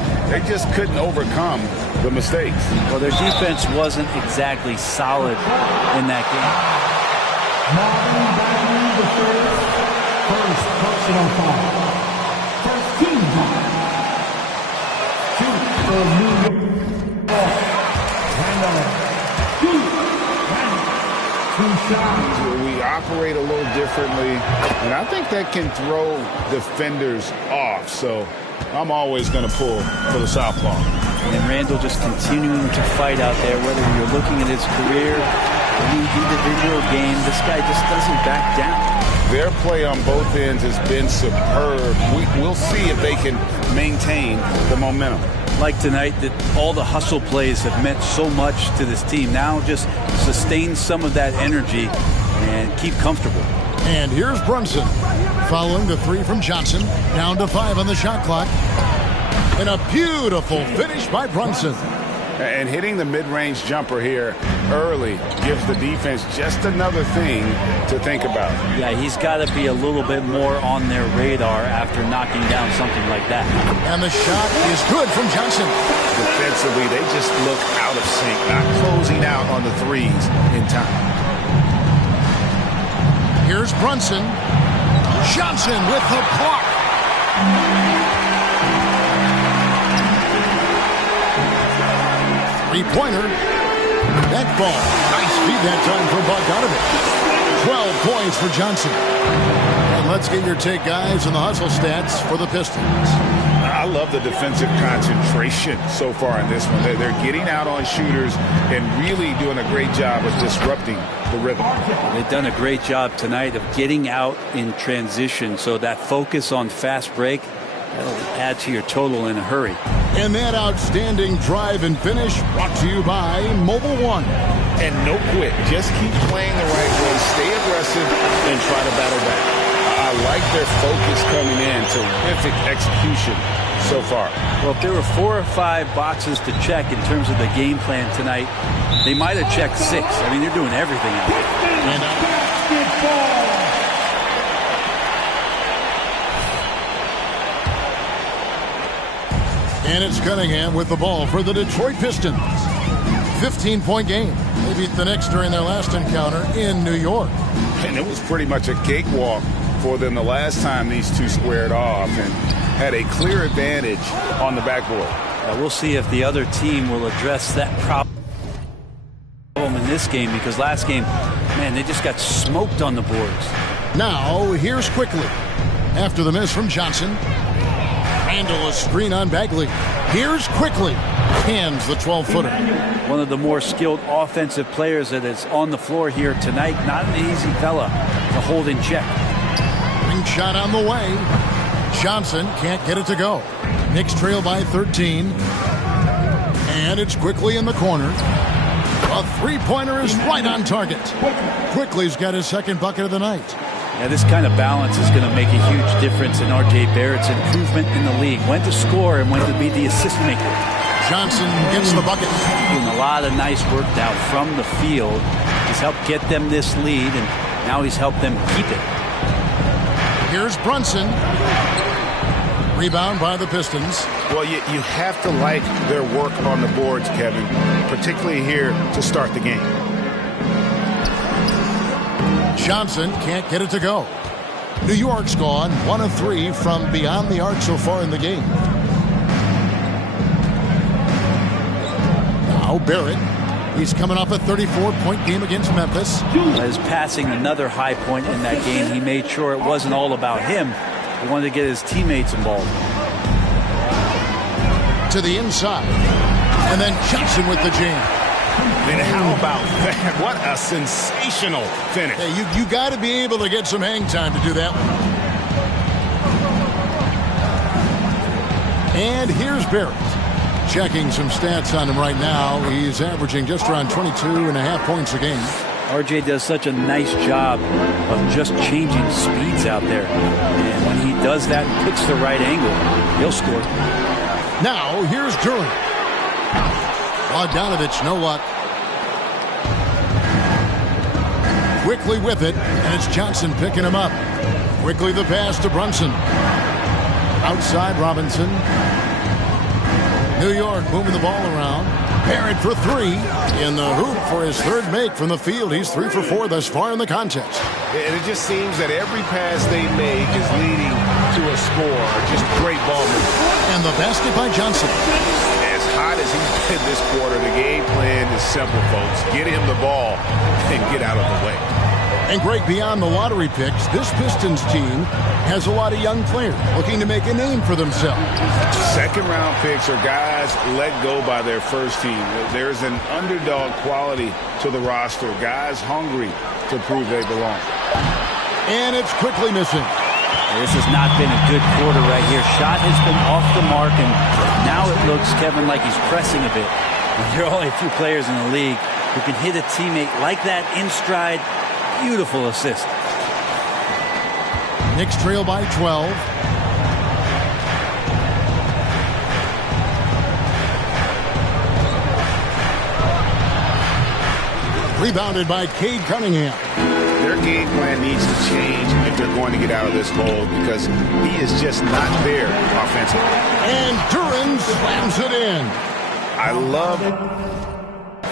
just couldn't overcome the mistakes. Well, their defense wasn't exactly solid in that game. First personal foul. First team foul. 2 for New York. We operate a little differently, and I think that can throw defenders off. So I'm always going to pull for the southpaw. And Randall just continuing to fight out there, whether you're looking at his career, the individual game, this guy just doesn't back down. Their play on both ends has been superb. We'll see if they can maintain the momentum. Like tonight, that all the hustle plays have meant so much to this team. Now just sustain some of that energy and keep comfortable. And here's Brunson following the 3 from Johnson. Down to 5 on the shot clock. And a beautiful finish by Brunson. And hitting the mid-range jumper here early gives the defense just another thing to think about. Yeah, he's got to be a little bit more on their radar after knocking down something like that. And the shot is good from Johnson. Defensively, they just look out of sync, not closing out on the threes in time. Here's Brunson. Johnson with the block. Three-pointer. That ball. Nice feed that time for Bogdanovich. 12 points for Johnson. And let's get your take, guys, on the hustle stats for the Pistons. I love the defensive concentration so far in this one. They're getting out on shooters and really doing a great job of disrupting the rhythm. They've done a great job tonight of getting out in transition. So that focus on fast break, that'll add to your total in a hurry. And that outstanding drive and finish brought to you by Mobile One. And no quit. Just keep playing the right way. Stay aggressive and try to battle back. I like their focus coming in. Terrific execution so far. Well, if there were 4 or 5 boxes to check in terms of the game plan tonight, they might have checked 6. I mean, they're doing everything out there. And it's Cunningham with the ball for the Detroit Pistons. 15-point game. They beat the Knicks during their last encounter in New York. And it was pretty much a cakewalk for them the last time these two squared off and had a clear advantage on the backboard. We'll see if the other team will address that problem in this game, because last game, man, they just got smoked on the boards. Now, here's Quickly. After the miss from Johnson. Randall a screen on Bagley. Here's Quickly. Hands the 12-footer. One of the more skilled offensive players that is on the floor here tonight. Not an easy fella to hold in check. Ring shot on the way. Johnson can't get it to go. Knicks trail by 13. And it's quickly in the corner. A three-pointer is right on target. Quickly's got his second bucket of the night. Yeah, this kind of balance is going to make a huge difference in R.J. Barrett's improvement in the league. When to score and when to be the assist maker. Johnson gets the bucket. Doing a lot of nice work out from the field. He's helped get them this lead, and now he's helped them keep it. Here's Brunson. Rebound by the Pistons. Well, you have to like their work on the boards, Kevin, particularly here to start the game. Johnson can't get it to go. New York's gone 1 of 3 from beyond the arc so far in the game. Now Barrett. He's coming off a 34-point game against Memphis. Is passing another high point in that game. He made sure it wasn't all about him. He wanted to get his teammates involved. To the inside. And then Johnson with the jam. And how about that? What a sensational finish. Hey, you got to be able to get some hang time to do that one. And here's Barrett. Checking some stats on him right now. He's averaging just around 22.5 points a game. RJ does such a nice job of just changing speeds out there. And when he does that and picks the right angle, he'll score. Now, here's Durant. Bogdanovich, no luck. Quickly with it, and it's Johnson picking him up. Quickly the pass to Brunson. Outside Robinson. New York moving the ball around. Barrett for 3 in the hoop for his third make from the field. He's 3 for 4 thus far in the contest. And it just seems that every pass they make is leading to a score. Just great ball movement. And the basket by Johnson. As hot as he's been this quarter, the game plan is simple, folks. Get him the ball and get out of the way. And Greg, beyond the lottery picks, this Pistons team has a lot of young players looking to make a name for themselves. Second-round picks are guys let go by their first team. There's an underdog quality to the roster. Guys hungry to prove they belong. And it's quickly missing. This has not been a good quarter right here. Shot has been off the mark, and now it looks, Kevin, like he's pressing a bit. There are only a few players in the league who can hit a teammate like that in stride. Beautiful assist. Knicks trail by 12. Rebounded by Cade Cunningham. Their game plan needs to change if they're going to get out of this hole because he is just not there offensively. And Durant slams it in. I love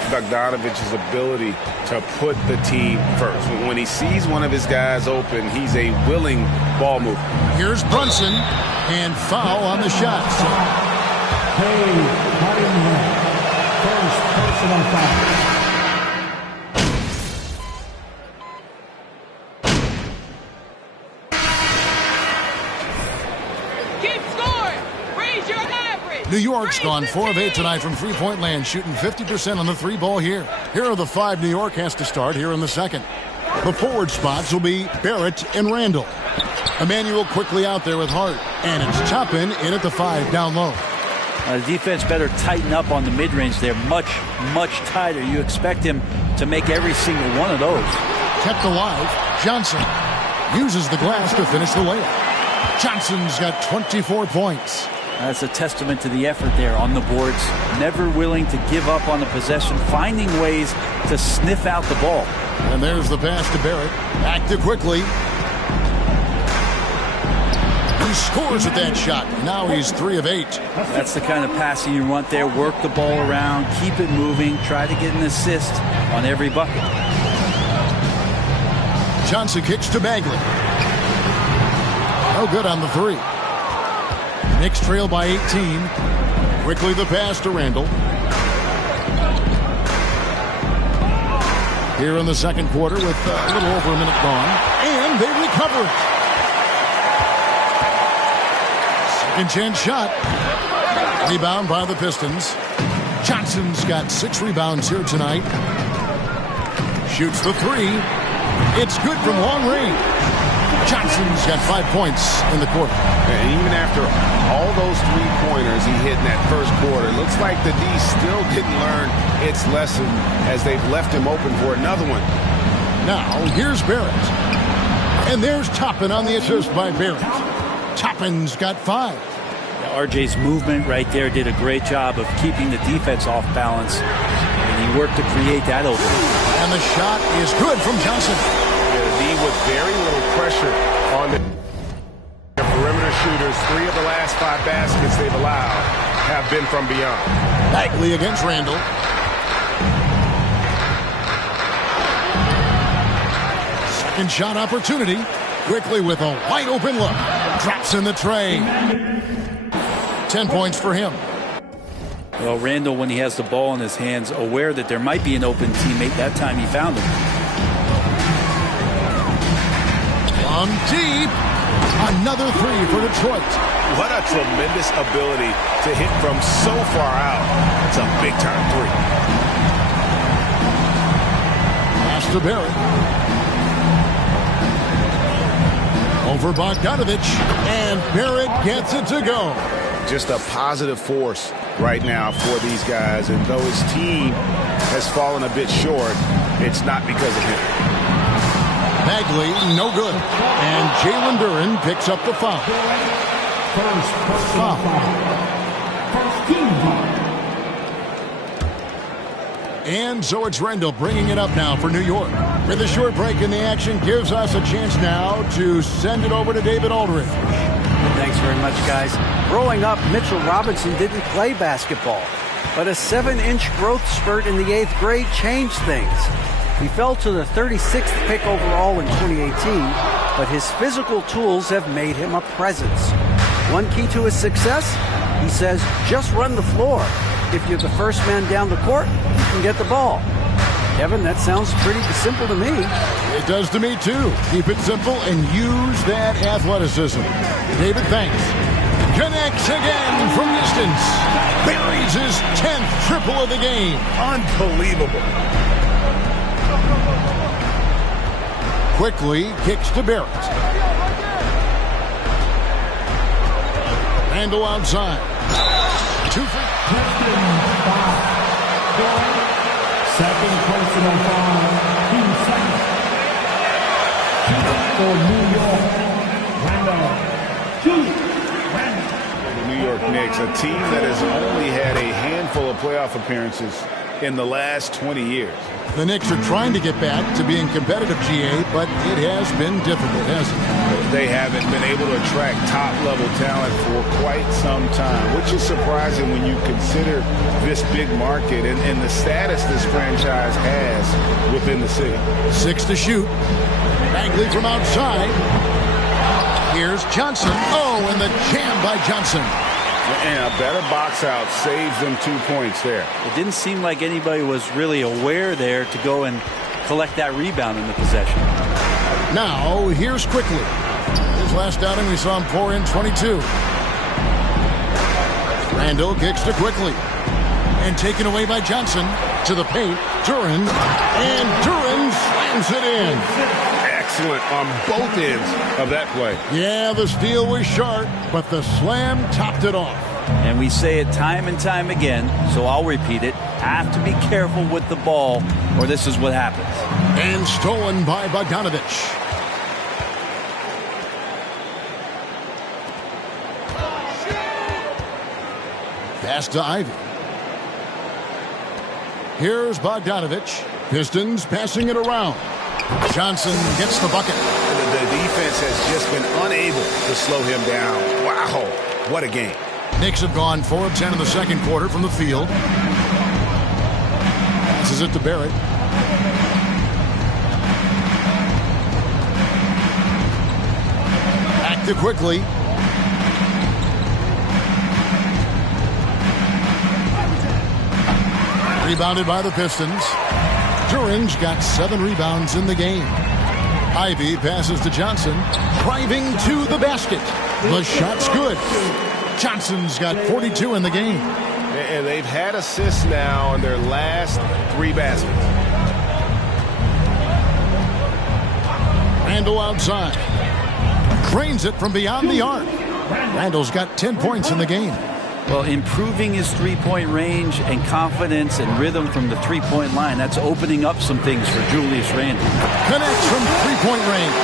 Bogdanovich's ability to put the team first. When he sees one of his guys open, he's a willing ball mover. Here's Brunson, and foul on the shots. First personal foul. New York's gone 4 of 8 tonight from three-point land, shooting 50% on the 3-ball here. Here are the 5 New York has to start here in the second. The forward spots will be Barrett and Randall. Emmanuel quickly out there with Hart. And it's Toppin in at the 5 down low. The defense better tighten up on the mid-range. They're much, much tighter. You expect him to make every single one of those. Kept alive. Johnson uses the glass to finish the layup. Johnson's got 24 points. That's a testament to the effort there on the boards. Never willing to give up on the possession, finding ways to sniff out the ball. And there's the pass to Barrett. Back to Quickly. He scores with that shot. Now he's 3 of 8. That's the kind of passing you want there. Work the ball around, keep it moving, try to get an assist on every bucket. Johnson kicks to Bagley. No good on the 3. Knicks trail by 18. Quickly the pass to Randall. Here in the second quarter with a little over a minute gone. And they recover it. Second chance shot. Rebound by the Pistons. Johnson's got 6 rebounds here tonight. Shoots the 3. It's good from long range. Johnson's got 5 points in the quarter. And even after all those three-pointers he hit in that first quarter, looks like the D still didn't learn its lesson as they've left him open for another one. Now, here's Barrett. And there's Toppin on the assist by Barrett. Toppin's got 5. RJ's movement right there did a great job of keeping the defense off balance, and he worked to create that opening. And the shot is good from Johnson. The D with very little pressure on the perimeter shooters. 3 of the last 5 baskets they've allowed have been from beyond. Bagley against Randall. Second shot opportunity. Quickly with a wide open look. Drops in the tray. 10 points for him. Well, Randall, when he has the ball in his hands, aware that there might be an open teammate, that time he found him. From deep. Another 3 for Detroit. What a tremendous ability to hit from so far out. It's a big-time 3. Pass to Barrett. Over Bogdanovich. And Barrett gets it to go. Just a positive force right now for these guys. And though his team has fallen a bit short, it's not because of him. Bagley, no good. And Jalen Durant picks up the foul. First team foul. And so it's Randall bringing it up now for New York. With a short break in the action, gives us a chance now to send it over to David Aldridge. Thanks very much, guys. Growing up, Mitchell Robinson didn't play basketball, but a 7-inch growth spurt in the 8th grade changed things. He fell to the 36th pick overall in 2018, but his physical tools have made him a presence. One key to his success, he says, just run the floor. If you're the first man down the court, you can get the ball. Kevin, that sounds pretty simple to me. It does to me, too. Keep it simple and use that athleticism. David, thanks. Connects again from distance. Buries his 10th triple of the game. Unbelievable. Quickly kicks to Barrett. Randall outside. 2 for... Second personal foul. Team second. For New York, Randall. 2. The New York Knicks, a team that has only had a handful of playoff appearances in the last 20 years. The Knicks are trying to get back to being competitive, GA, but it has been difficult, hasn't it? They haven't been able to attract top-level talent for quite some time, which is surprising when you consider this big market and the status this franchise has within the city. 6 to shoot. Bagley from outside. Here's Johnson. Oh, and the jam by Johnson. And a better box out saves them 2 points there. It didn't seem like anybody was really aware there to go and collect that rebound in the possession. Now, here's Quickly. His last outing, we saw him pour in 22. Randall kicks to Quickly. And taken away by Johnson. To the paint. Durant. And Durant slams it in. Excellent on both ends of that play. Yeah, the steal was sharp, but the slam topped it off. And we say it time and time again, so I'll repeat it. Have to be careful with the ball, or this is what happens. And stolen by Bogdanovich. Pass to Ivy. Here's Bogdanovich. Pistons passing it around. Johnson gets the bucket. The defense has just been unable to slow him down. Wow, what a game. Knicks have gone 4 of 10 in the second quarter from the field. Passes it to Barrett. Back to Quickly. Rebounded by the Pistons. Durant's got 7 rebounds in the game. Ivy passes to Johnson, driving to the basket. The shot's good. Johnson's got 42 in the game. And they've had assists now in their last 3 baskets. Randall outside. Drains it from beyond the arc. Randall's got 10 points in the game. Well, improving his three-point range and confidence and rhythm from the three-point line, that's opening up some things for Julius Randle. Connects from three-point range.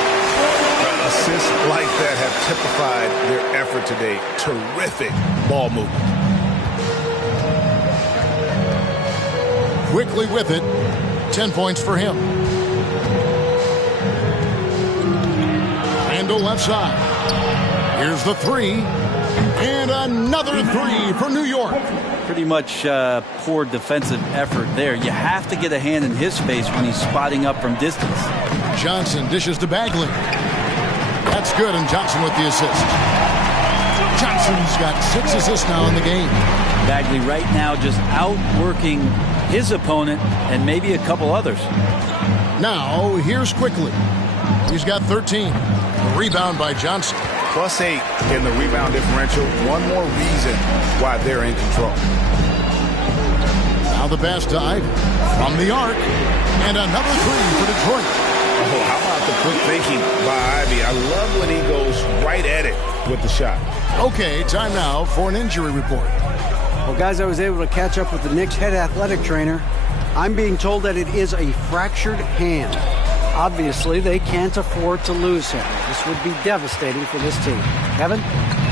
Assists like that have typified their effort today. Terrific ball movement. Quickly with it. 10 points for him. Randle left side. Here's the three. And another three for New York. Pretty much poor defensive effort there. You have to get a hand in his face when he's spotting up from distance. Johnson dishes to Bagley. That's good, and Johnson with the assist. Johnson's got 6 assists now in the game. Bagley right now just outworking his opponent and maybe a couple others. Now, here's Quickly. He's got 13. A rebound by Johnson. +8 in the rebound differential. One more reason why they're in control. Now the pass to Ivy from the arc. And another three for Detroit. Oh, how about the quick thinking by Ivy? I love when he goes right at it with the shot. Okay, time now for an injury report. Well, guys, I was able to catch up with the Knicks head athletic trainer. I'm being told that it is a fractured hand. Obviously, they can't afford to lose him. This would be devastating for this team. Kevin?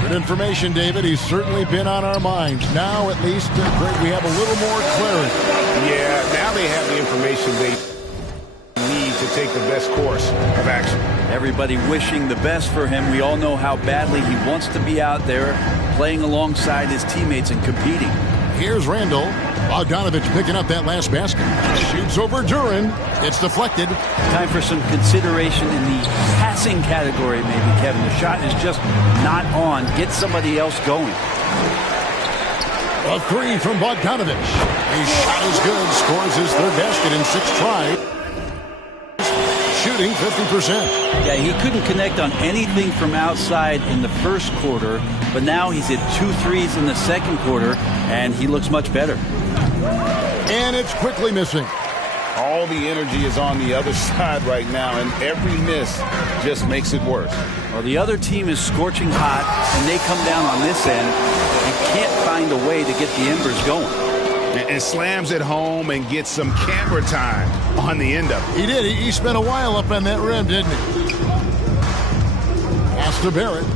Good information, David. He's certainly been on our minds. Now, at least, we have a little more clarity. Yeah, now they have the information they need to take the best course of action. Everybody wishing the best for him. We all know how badly he wants to be out there playing alongside his teammates and competing. Here's Randall. Bogdanovich picking up that last basket. Shoots over Durant. It's deflected. Time for some consideration in the passing category, maybe, Kevin. The shot is just not on. Get somebody else going. A three from Bogdanovich. His shot is good. Scores his third basket in 6 tries. Shooting 50%. Yeah, he couldn't connect on anything from outside in the first quarter, but now he's hit 2 threes in the second quarter, and he looks much better. And it's Quickly missing. All the energy is on the other side right now, and every miss just makes it worse. Well, the other team is scorching hot, and they come down on this end and can't find a way to get the embers going. And slams it home and gets some camera time on the end of it. He did. He spent a while up on that rim, didn't he? Pass to Barrett.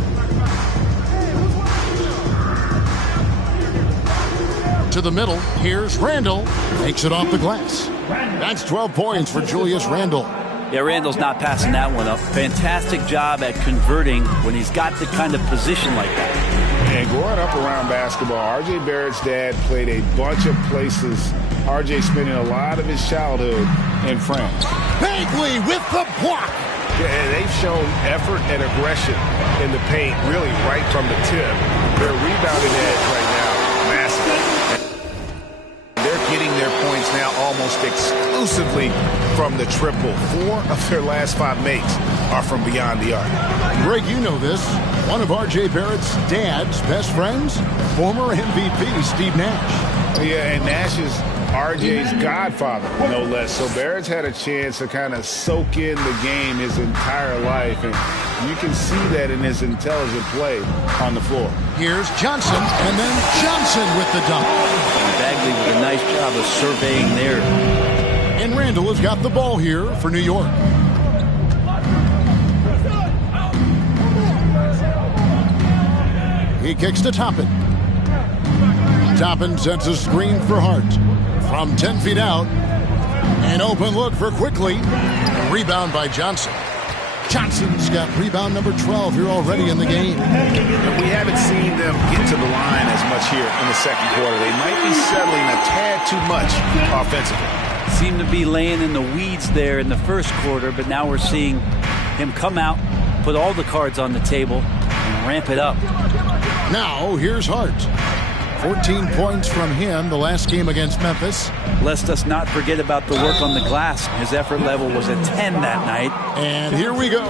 To the middle. Here's Randall. Makes it off the glass. That's 12 points for Julius Randle. Yeah, Randall's not passing that one up. Fantastic job at converting when he's got the kind of position like that. And growing up around basketball, R.J. Barrett's dad played a bunch of places. R.J. spending a lot of his childhood in France. Bagley with the block. Yeah, they've shown effort and aggression in the paint, really right from the tip. Their rebounding edge right now, massive. They're getting their points now almost exclusively from the triple. 4 of their last 5 makes are from beyond the arc. Greg, you know this. One of R.J. Barrett's dad's best friends, former MVP Steve Nash. Yeah, and Nash is R.J.'s godfather, no less. So Barrett's had a chance to kind of soak in the game his entire life, and you can see that in his intelligent play on the floor. Here's Johnson, and then Johnson with the dunk. Bagley with a nice job of surveying there. And Randall has got the ball here for New York. He kicks to Toppin. Toppin sets a screen for Hart. From 10 feet out. An open look for Quickly. Rebound by Johnson. Johnson's got rebound number 12 here already in the game. And we haven't seen them get to the line as much here in the second quarter. They might be settling a tad too much offensively. Seemed to be laying in the weeds there in the first quarter, but now we're seeing him come out, put all the cards on the table, and ramp it up. Now, here's Hart. 14 points from him the last game against Memphis. Lest us not forget about the work on the glass. His effort level was a 10 that night. And here we go.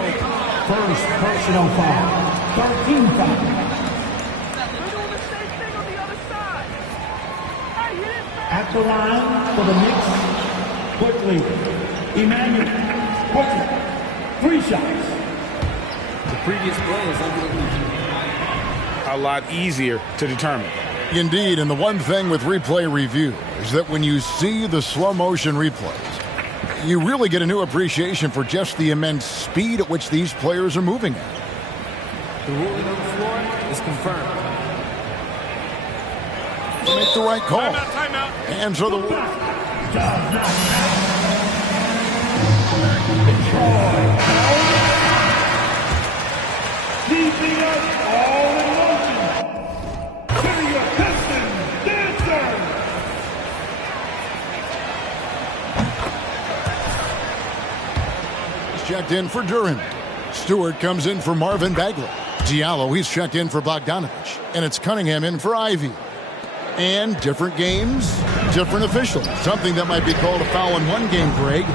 First personal foul. 13 foul. At the line for the Knicks, Quickly. Emmanuel. Quickly. 3 shots. The previous play is under the lead. A lot easier to determine. Indeed, and the one thing with replay review is that when you see the slow motion replays, you really get a new appreciation for just the immense speed at which these players are moving at. The ruling on the floor is confirmed. Make the right call. Timeout. Hands are the Keeping us all in motion. City of Pistons Dancers. checked in for Durant. Stewart comes in for Marvin Bagley. Diallo, he's checked in for Bogdanovich. And it's Cunningham in for Ivy. And different games, different officials. Something that might be called a foul in one game, Greg,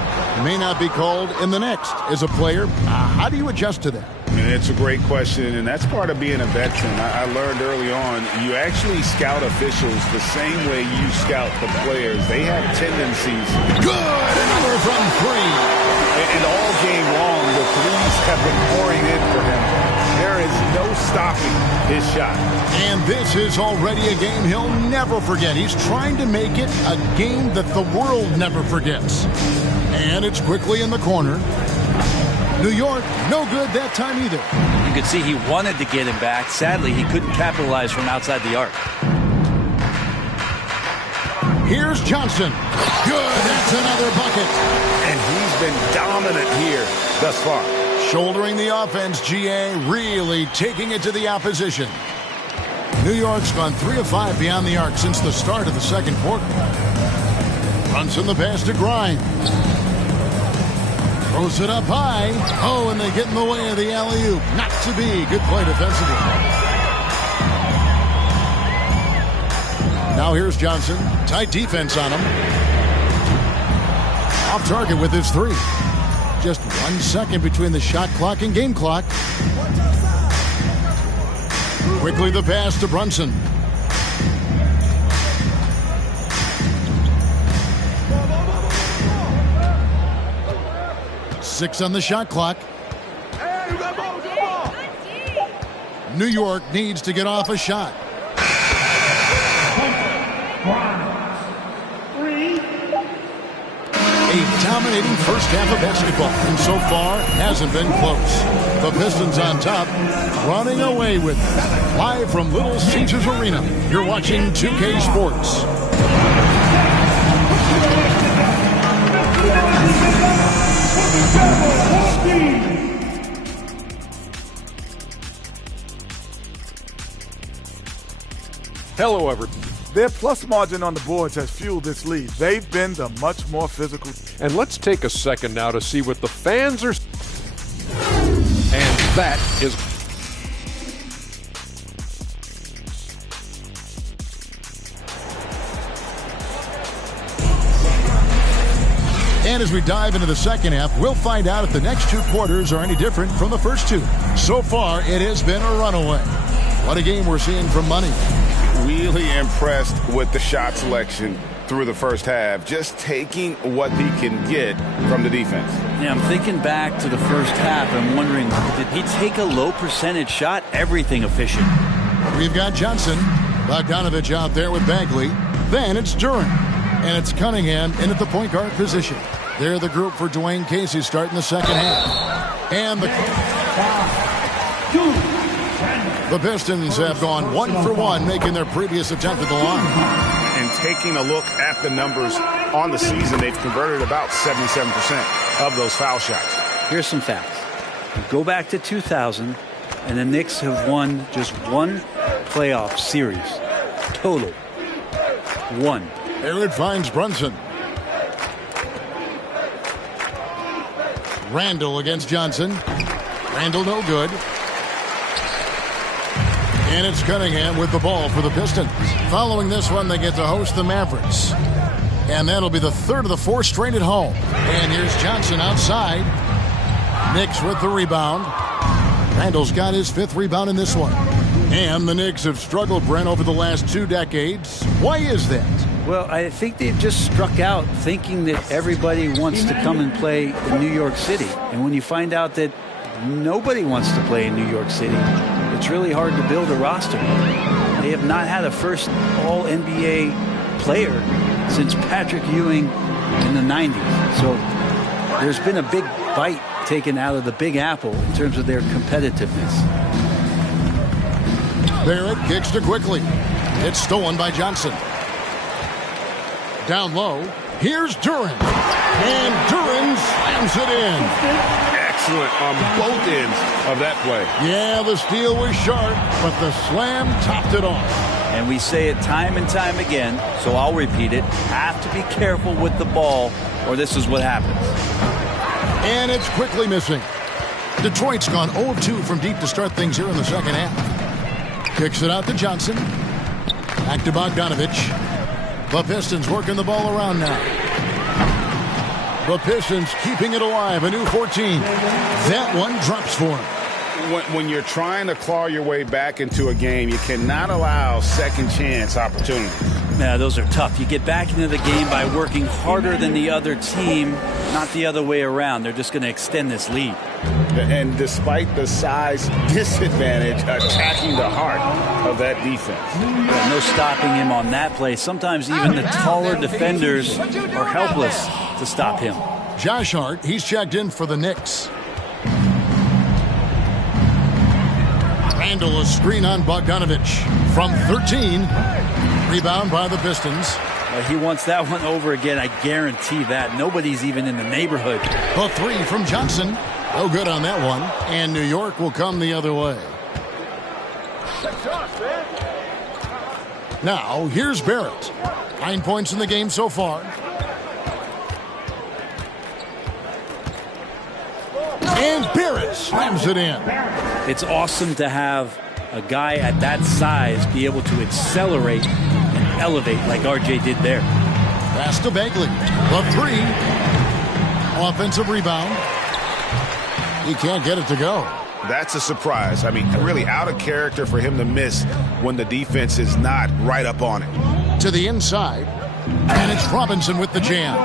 may not be called in the next. As a player, how do you adjust to that? It's a great question, and that's part of being a veteran. I learned early on, you actually scout officials the same way you scout the players. They have tendencies. Good! Another from three. And all game long, the threes have been pouring in for him. There is no stopping his shot. And this is already a game he'll never forget. He's trying to make it a game that the world never forgets. And it's quickly in the corner. New York, no good that time either. You could see he wanted to get him back. Sadly, he couldn't capitalize from outside the arc. Here's Johnson. Good, that's another bucket. And he's been dominant here thus far. Shouldering the offense, GA, really taking it to the opposition. New York's gone 3 of 5 beyond the arc since the start of the second quarter. Brunson the pass to Grimes. Throws it up high. Oh, and they get in the way of the alley-oop. Not to be. Good play defensively. Now here's Johnson. Tight defense on him. Off target with his three. Just 1 second between the shot clock and game clock. Quickly the pass to Brunson. Six on the shot clock. New York needs to get off a shot. A dominating first half of basketball, and so far hasn't been close. The Pistons on top, running away with it. Live from Little Caesars Arena, you're watching 2K Sports. Hello, everyone. Their plus margin on the boards has fueled this lead. They've been the much more physical. And let's take a second now to see what the fans are. And that is. And as we dive into the second half, we'll find out if the next 2 quarters are any different from the first 2. So far, it has been a runaway. What a game we're seeing from Money. Really impressed with the shot selection through the first half, just taking what he can get from the defense. Yeah, I'm thinking back to the first half. I'm wondering, did he take a low percentage shot? Everything efficient. We've got Johnson, Bogdanovich out there with Bagley. Then it's Durant, and it's Cunningham in at the point guard position. They're the group for Dwayne Casey starting the second half. And the Pistons have gone 1 for 1, making their previous attempt at the line. And taking a look at the numbers on the season, they've converted about 77% of those foul shots. Here's some facts. Go back to 2000, and the Knicks have won just 1 playoff series. Total. 1. There it finds Brunson. Randall against Johnson. Randall no good. And it's Cunningham with the ball for the Pistons. Following this one, they get to host the Mavericks. And that'll be the 3rd of the 4 straight at home. And here's Johnson outside. Knicks with the rebound. Randall's got his 5th rebound in this one. And the Knicks have struggled, Brent, over the last 2 decades. Why is that? Well, I think they've just struck out thinking that everybody wants to come and play in New York City. And when you find out that Nobody wants to play in New York City. It's really hard to build a roster. They have not had a first All-NBA player since Patrick Ewing in the 90s. So there's been a big bite taken out of the Big Apple in terms of their competitiveness. Barrett kicks to quickly. It's stolen by Johnson. Down low, here's Durant. And Durant slams it in. Excellent on both ends of that play. Yeah, the steal was sharp, but the slam topped it off. And we say it time and time again, so I'll repeat it. Have to be careful with the ball, or this is what happens. And it's quickly missing. Detroit's gone 0-2 from deep to start things here in the second half. Kicks it out to Johnson. Back to Bogdanovich. The Pistons working the ball around now. The Pistons keeping it alive. A new 14. That one drops for him. When you're trying to claw your way back into a game, you cannot allow second chance opportunities. Yeah, those are tough. You get back into the game by working harder than the other team, not the other way around. They're just going to extend this lead. And despite the size disadvantage, attacking the heart of that defense. Yeah, no stopping him on that play. Sometimes even the taller defenders are helpless to stop him. Josh Hart, he's checked in for the Knicks. Randall, a screen on Bogdanovich from 13. Rebound by the Pistons. He wants that one over again. I guarantee that. Nobody's even in the neighborhood. A three from Johnson. No good on that one. And New York will come the other way. Now, here's Barrett. 9 points in the game so far. And Barrett slams it in. It's awesome to have a guy at that size be able to accelerate and elevate like RJ did there. Pass to Bagley. The three. Offensive rebound. He can't get it to go. That's a surprise. I mean, really out of character for him to miss when the defense is not right up on it. To the inside. And it's Robinson with the jam.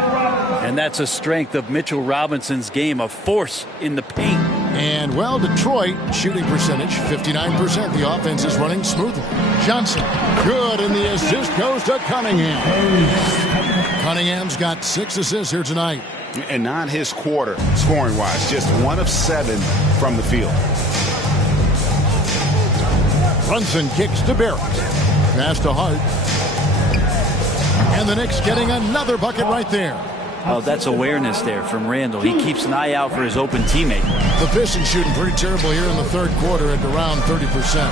And that's a strength of Mitchell Robinson's game, a force in the paint. And, well, Detroit, shooting percentage, 59%. The offense is running smoothly. Johnson, good, and the assist goes to Cunningham. Cunningham's got 6 assists here tonight. And not his quarter, scoring-wise, just 1 of 7 from the field. Brunson kicks to Barrett. Pass to Hart. And the Knicks getting another bucket right there. Oh, that's awareness there from Randall. He keeps an eye out for his open teammate. The Pistons shooting pretty terrible here in the third quarter at around 30%.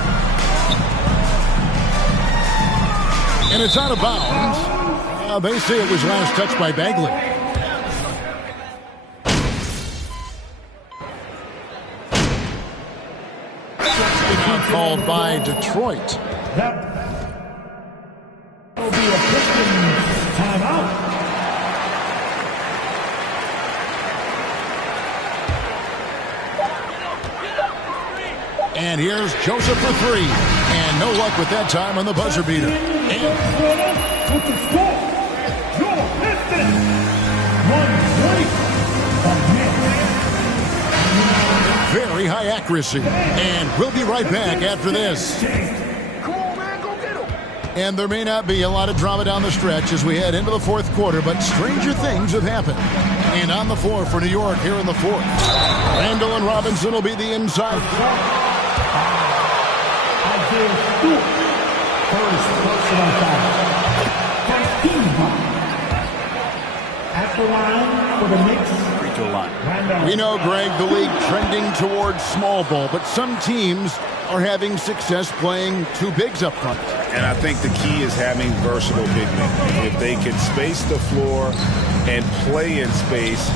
And it's out of bounds. They say it was last touched by Bagley. Called by Detroit. That will be a Pistons timeout. And here's Joseph for 3. And no luck with that time on the buzzer beater. With the score, your Pistons, 120. Very high accuracy. And we'll be right back after this. And there may not be a lot of drama down the stretch as we head into the fourth quarter, but stranger things have happened. And on the floor for New York here in the fourth, Randall and Robinson will be the inside. First personal foul. At the line for the Knicks. Free throw line. We know, Greg, the league trending towards small ball, but some teams are having success playing 2 bigs up front. And I think the key is having versatile big men. If they can space the floor and play in space,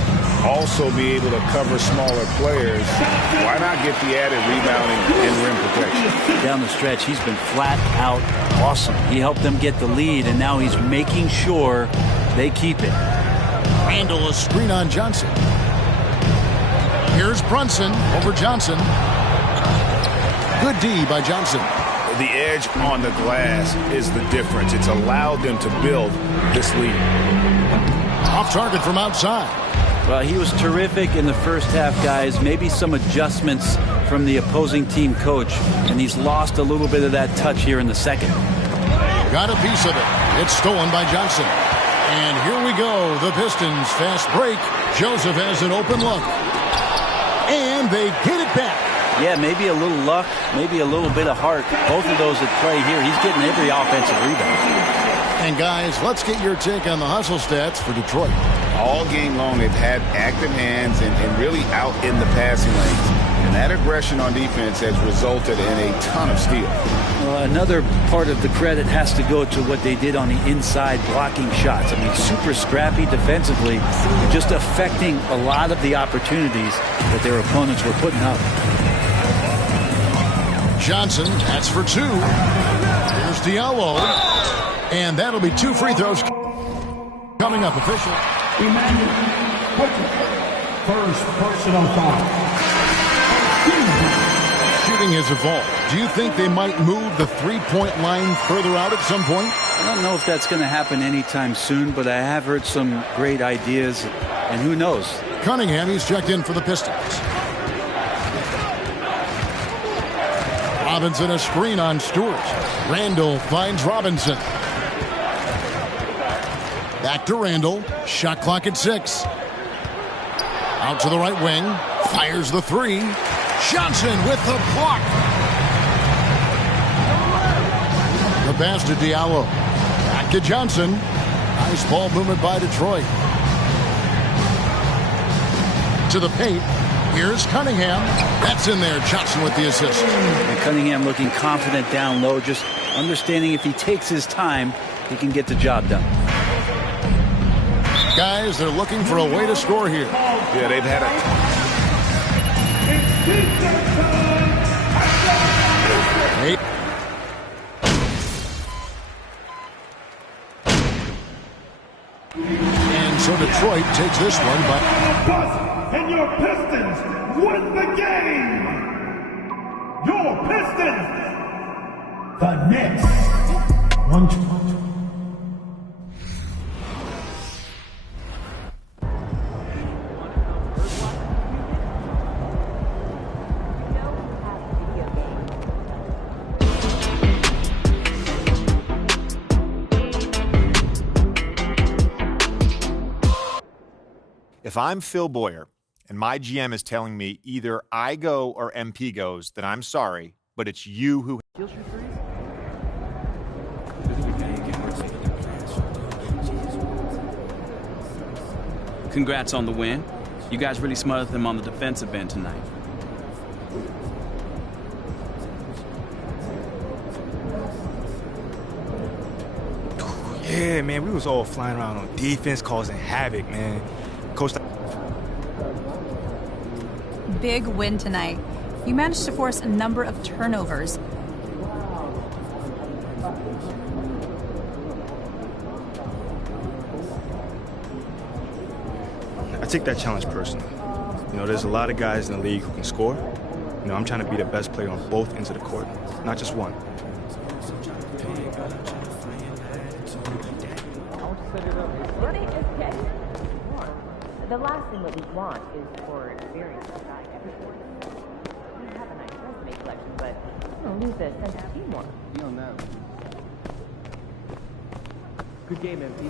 also be able to cover smaller players, why not get the added rebounding and rim protection? Down the stretch, he's been flat out awesome. He helped them get the lead, and now he's making sure they keep it. Randall, a screen on Johnson. Here's Brunson over Johnson. Good D by Johnson. The edge on the glass is the difference. It's allowed them to build this lead. Off target from outside. Well, he was terrific in the first half, guys. Maybe some adjustments from the opposing team coach, and he's lost a little bit of that touch here in the second. Got a piece of it. It's stolen by Johnson. And here we go. The Pistons fast break. Joseph has an open look. And they get it back. Yeah, maybe a little luck, maybe a little bit of heart. Both of those at play here. He's getting every offensive rebound. And guys, let's get your take on the hustle stats for Detroit. All game long, they've had active hands and really out in the passing lanes. And that aggression on defense has resulted in a ton of steals. Well, another part of the credit has to go to what they did on the inside blocking shots. I mean, super scrappy defensively, just affecting a lot of the opportunities that their opponents were putting up. Johnson, that's for two. Here's Diallo. And that'll be 2 free throws coming up. Official. First personal foul. Shooting has evolved. Do you think they might move the three-point line further out at some point? I don't know if that's going to happen anytime soon, but I have heard some great ideas, and who knows? Cunningham, he's checked in for the Pistons. Robinson, a screen on Stewart. Randall finds Robinson. Back to Randall. Shot clock at 6. Out to the right wing. Fires the three. Johnson with the block. The pass to Diallo. Back to Johnson. Nice ball movement by Detroit. To the paint. Here's Cunningham. That's in there. Johnson with the assist. And Cunningham looking confident down low, just understanding if he takes his time, he can get the job done. Guys, they're looking for a way to score here. Yeah, they've had it. And so Detroit takes this one by... And your Pistons win the game! Your Pistons! The Knicks! 1-2. If I'm Phil Boyer and my GM is telling me either I go or MP goes, then I'm sorry, but it's you who... Congrats on the win. You guys really smothered them on the defensive end tonight. Yeah, man, we was all flying around on defense, causing havoc, man. Coach. Big win tonight. You managed to force a number of turnovers. I take that challenge personally. You know, there's a lot of guys in the league who can score. You know, I'm trying to be the best player on both ends of the court, not just one. The last thing that we want is for experience to die. Everyone, we have a nice resume collection, but we don't lose the sense of teamwork. You don't know. Good game, MP.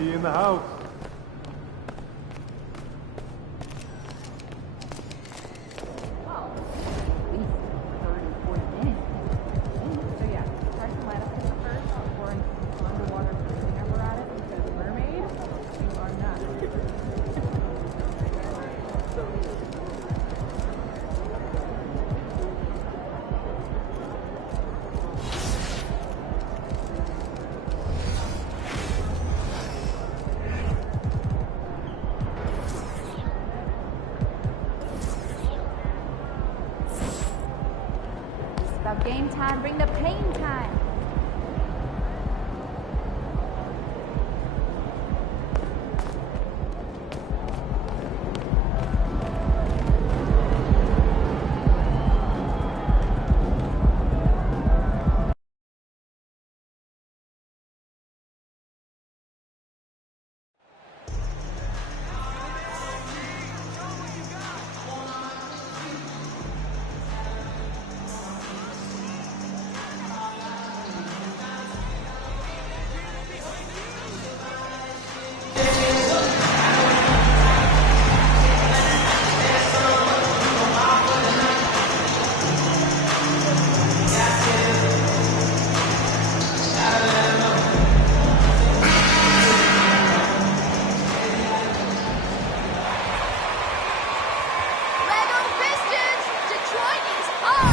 In the house. Game time, bring the pain time.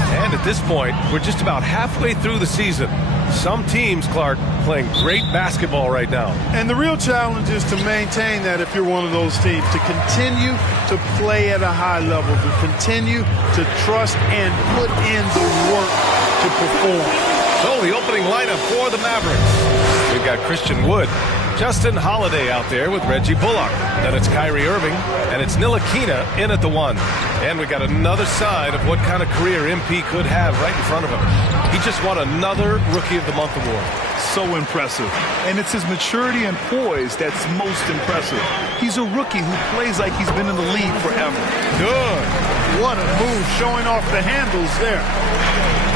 And at this point, we're just about halfway through the season. Some teams, Clark, playing great basketball right now. And the real challenge is to maintain that if you're one of those teams, to continue to play at a high level, to continue to trust and put in the work to perform. So the opening lineup for the Mavericks. We've got Christian Wood, Justin Holiday out there with Reggie Bullock. Then it's Kyrie Irving, and it's Ntilikina in at the 1. And we got another side of what kind of career MP could have right in front of him. He just won another Rookie of the Month award. So impressive. And it's his maturity and poise that's most impressive. He's a rookie who plays like he's been in the league forever. Good. What a move, showing off the handles there.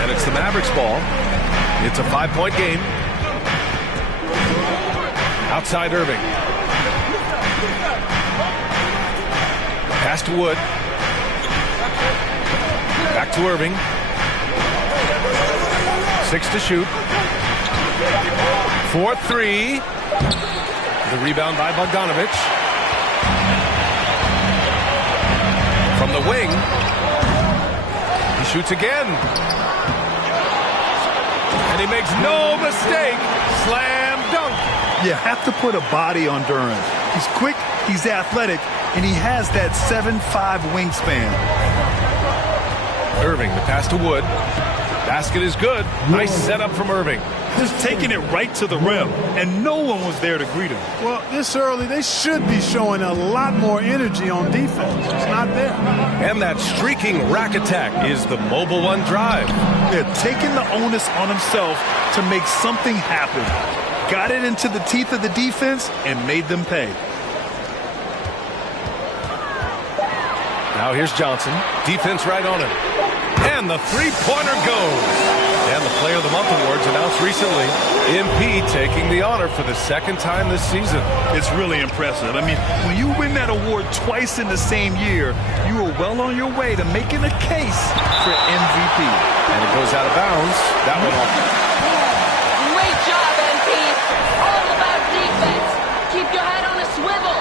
And it's the Mavericks ball. It's a 5-point game. Outside Irving. Pass to Wood. Back to Irving. 6 to shoot. 4-3. The rebound by Bogdanovich. From From the wing. He shoots again. And he makes no mistake. Slam dunk. You have to put a body on Durant. He's quick, he's athletic, and he has that 7'5" wingspan. Irving, the pass to Wood. Basket is good. Nice setup from Irving. Just taking it right to the rim, and no one was there to greet him. Well, this early, they should be showing a lot more energy on defense. It's not there. And that streaking rack attack is the Mobile One drive. They're taking the onus on himself to make something happen. Got it into the teeth of the defense and made them pay. Now here's Johnson. Defense right on him. And the three-pointer goes. And the Player of the Month awards announced recently. MP taking the honor for the second time this season. It's really impressive. I mean, when you win that award twice in the same year, you are well on your way to making a case for MVP. And it goes out of bounds. That one off. Great job, MP. All about defense. Keep your head on a swivel.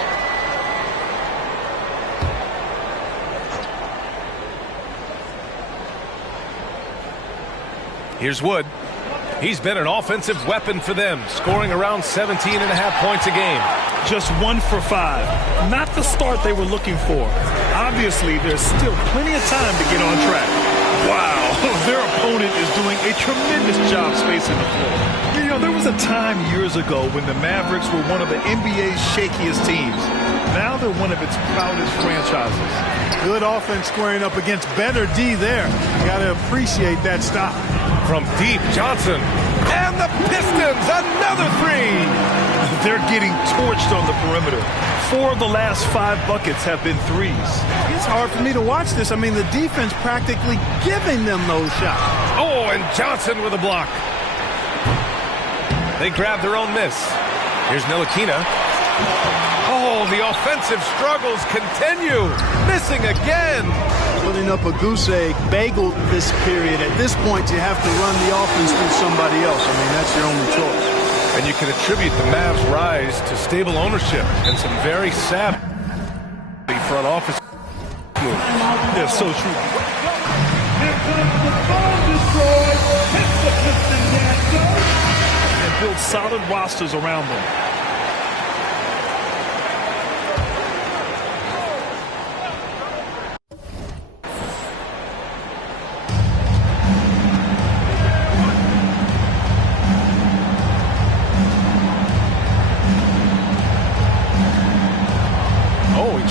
Here's Wood. He's been an offensive weapon for them, scoring around 17.5 points a game. Just 1 for 5. Not the start they were looking for. Obviously, there's still plenty of time to get on track. Wow, their opponent is doing a tremendous job spacing the floor. You know, there was a time years ago when the Mavericks were one of the NBA's shakiest teams. Now they're one of its proudest franchises. Good offense squaring up against better D there. Got to appreciate that stop. From deep, Johnson. And the Pistons, another three. They're getting torched on the perimeter. 4 of the last 5 buckets have been threes. It's hard for me to watch this. I mean, the defense practically giving them those shots. Oh, and Johnson with a block. They grab their own miss. Here's Ntilikina. Oh, the offensive struggles continue. Missing again. Putting up a goose egg, bageled this period. At this point, you have to run the offense through somebody else. I mean, that's your only choice. And you can attribute the Mavs' rise to stable ownership and some very savvy front office moves. Yeah, so true. Here comes the bomb destroyer. Hits the Pistons answer. And build solid rosters around them.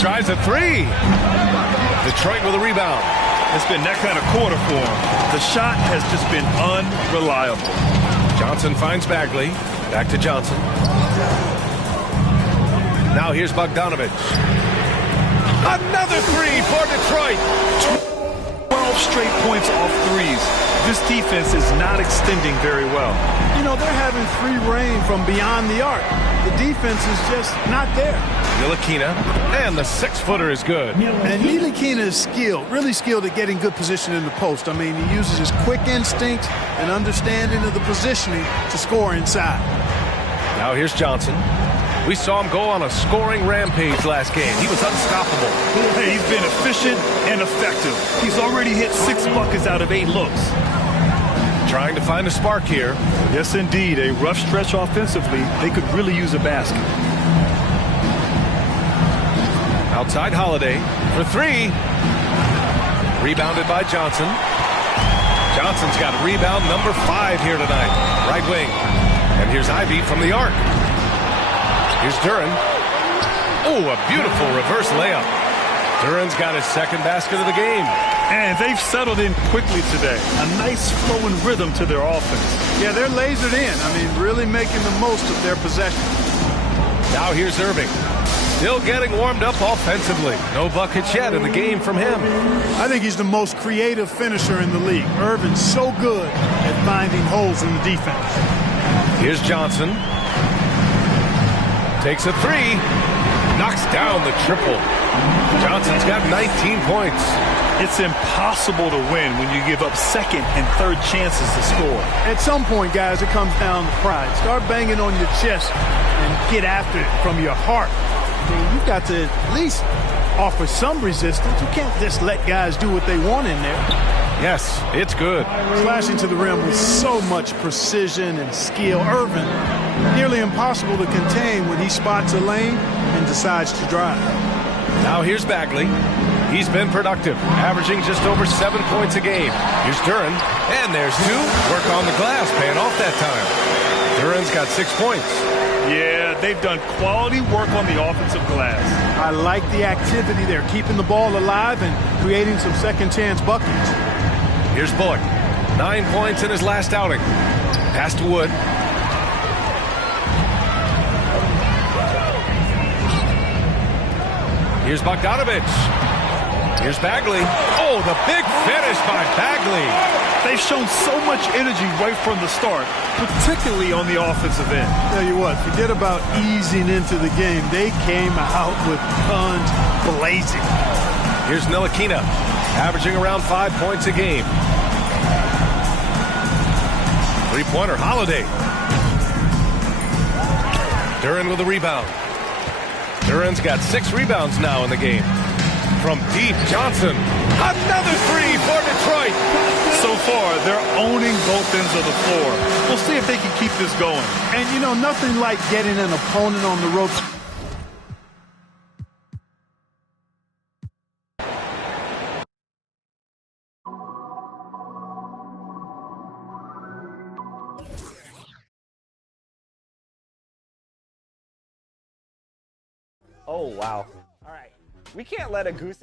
Tries a three. Detroit with a rebound. It's been that kind of quarter for him. The shot has just been unreliable. Johnson finds Bagley. Back to Johnson. Now here's Bogdanovich. Another three for Detroit. 12 straight points off threes. This defense is not extending very well. You know, they're having free reign from beyond the arc. The defense is just not there. Ntilikina, and the 6-footer is good. And Ntilikina is skilled, really skilled at getting good position in the post. I mean, he uses his quick instinct and understanding of the positioning to score inside. Now here's Johnson. We saw him go on a scoring rampage last game. He was unstoppable. Hey, he's been efficient and effective. He's already hit 6 buckets out of 8 looks. Trying to find a spark here. Yes, indeed. A rough stretch offensively. They could really use a basket. Outside Holiday for 3. Rebounded by Johnson. Johnson's got rebound number 5 here tonight. Right wing. And here's Ivy from the arc. Here's Durant. Oh, a beautiful reverse layup. Durant's got his second basket of the game. And they've settled in quickly today. A nice flowing rhythm to their offense. Yeah, they're lasered in. I mean, really making the most of their possession. Now here's Irving. Still getting warmed up offensively. No buckets yet in the game from him. I think he's the most creative finisher in the league. Irving's so good at finding holes in the defense. Here's Johnson. Takes a 3. Knocks down the triple. Johnson's got 19 points. It's impossible to win when you give up second and third chances to score. At some point, guys, it comes down to pride. Start banging on your chest and get after it from your heart. I mean, you've got to at least offer some resistance. You can't just let guys do what they want in there. Yes, it's good. Slashing to the rim with so much precision and skill. Irvin, nearly impossible to contain when he spots a lane and decides to drive. Now here's Bagley. He's been productive, averaging just over 7 points a game. Here's Durant, and there's 2. Work on the glass, paying off that time. Durant's got 6 points. Yeah, they've done quality work on the offensive glass. I like the activity there, keeping the ball alive and creating some second chance buckets. Here's Bullock. 9 points in his last outing. Pass to Wood. Here's Bogdanovich. Here's Bagley. Oh, the big finish by Bagley. They've shown so much energy right from the start, particularly on the offensive end. Tell you what, forget about easing into the game. They came out with guns blazing. Here's Ntilikina, averaging around 5 points a game. Three-pointer, Holiday. Durant with a rebound. Durant's got 6 rebounds now in the game. From deep, Johnson. Another 3 for Detroit. So far, they're owning both ends of the floor. We'll see if they can keep this going. And, you know, nothing like getting an opponent on the ropes. Oh, wow. All right. We can't let a goose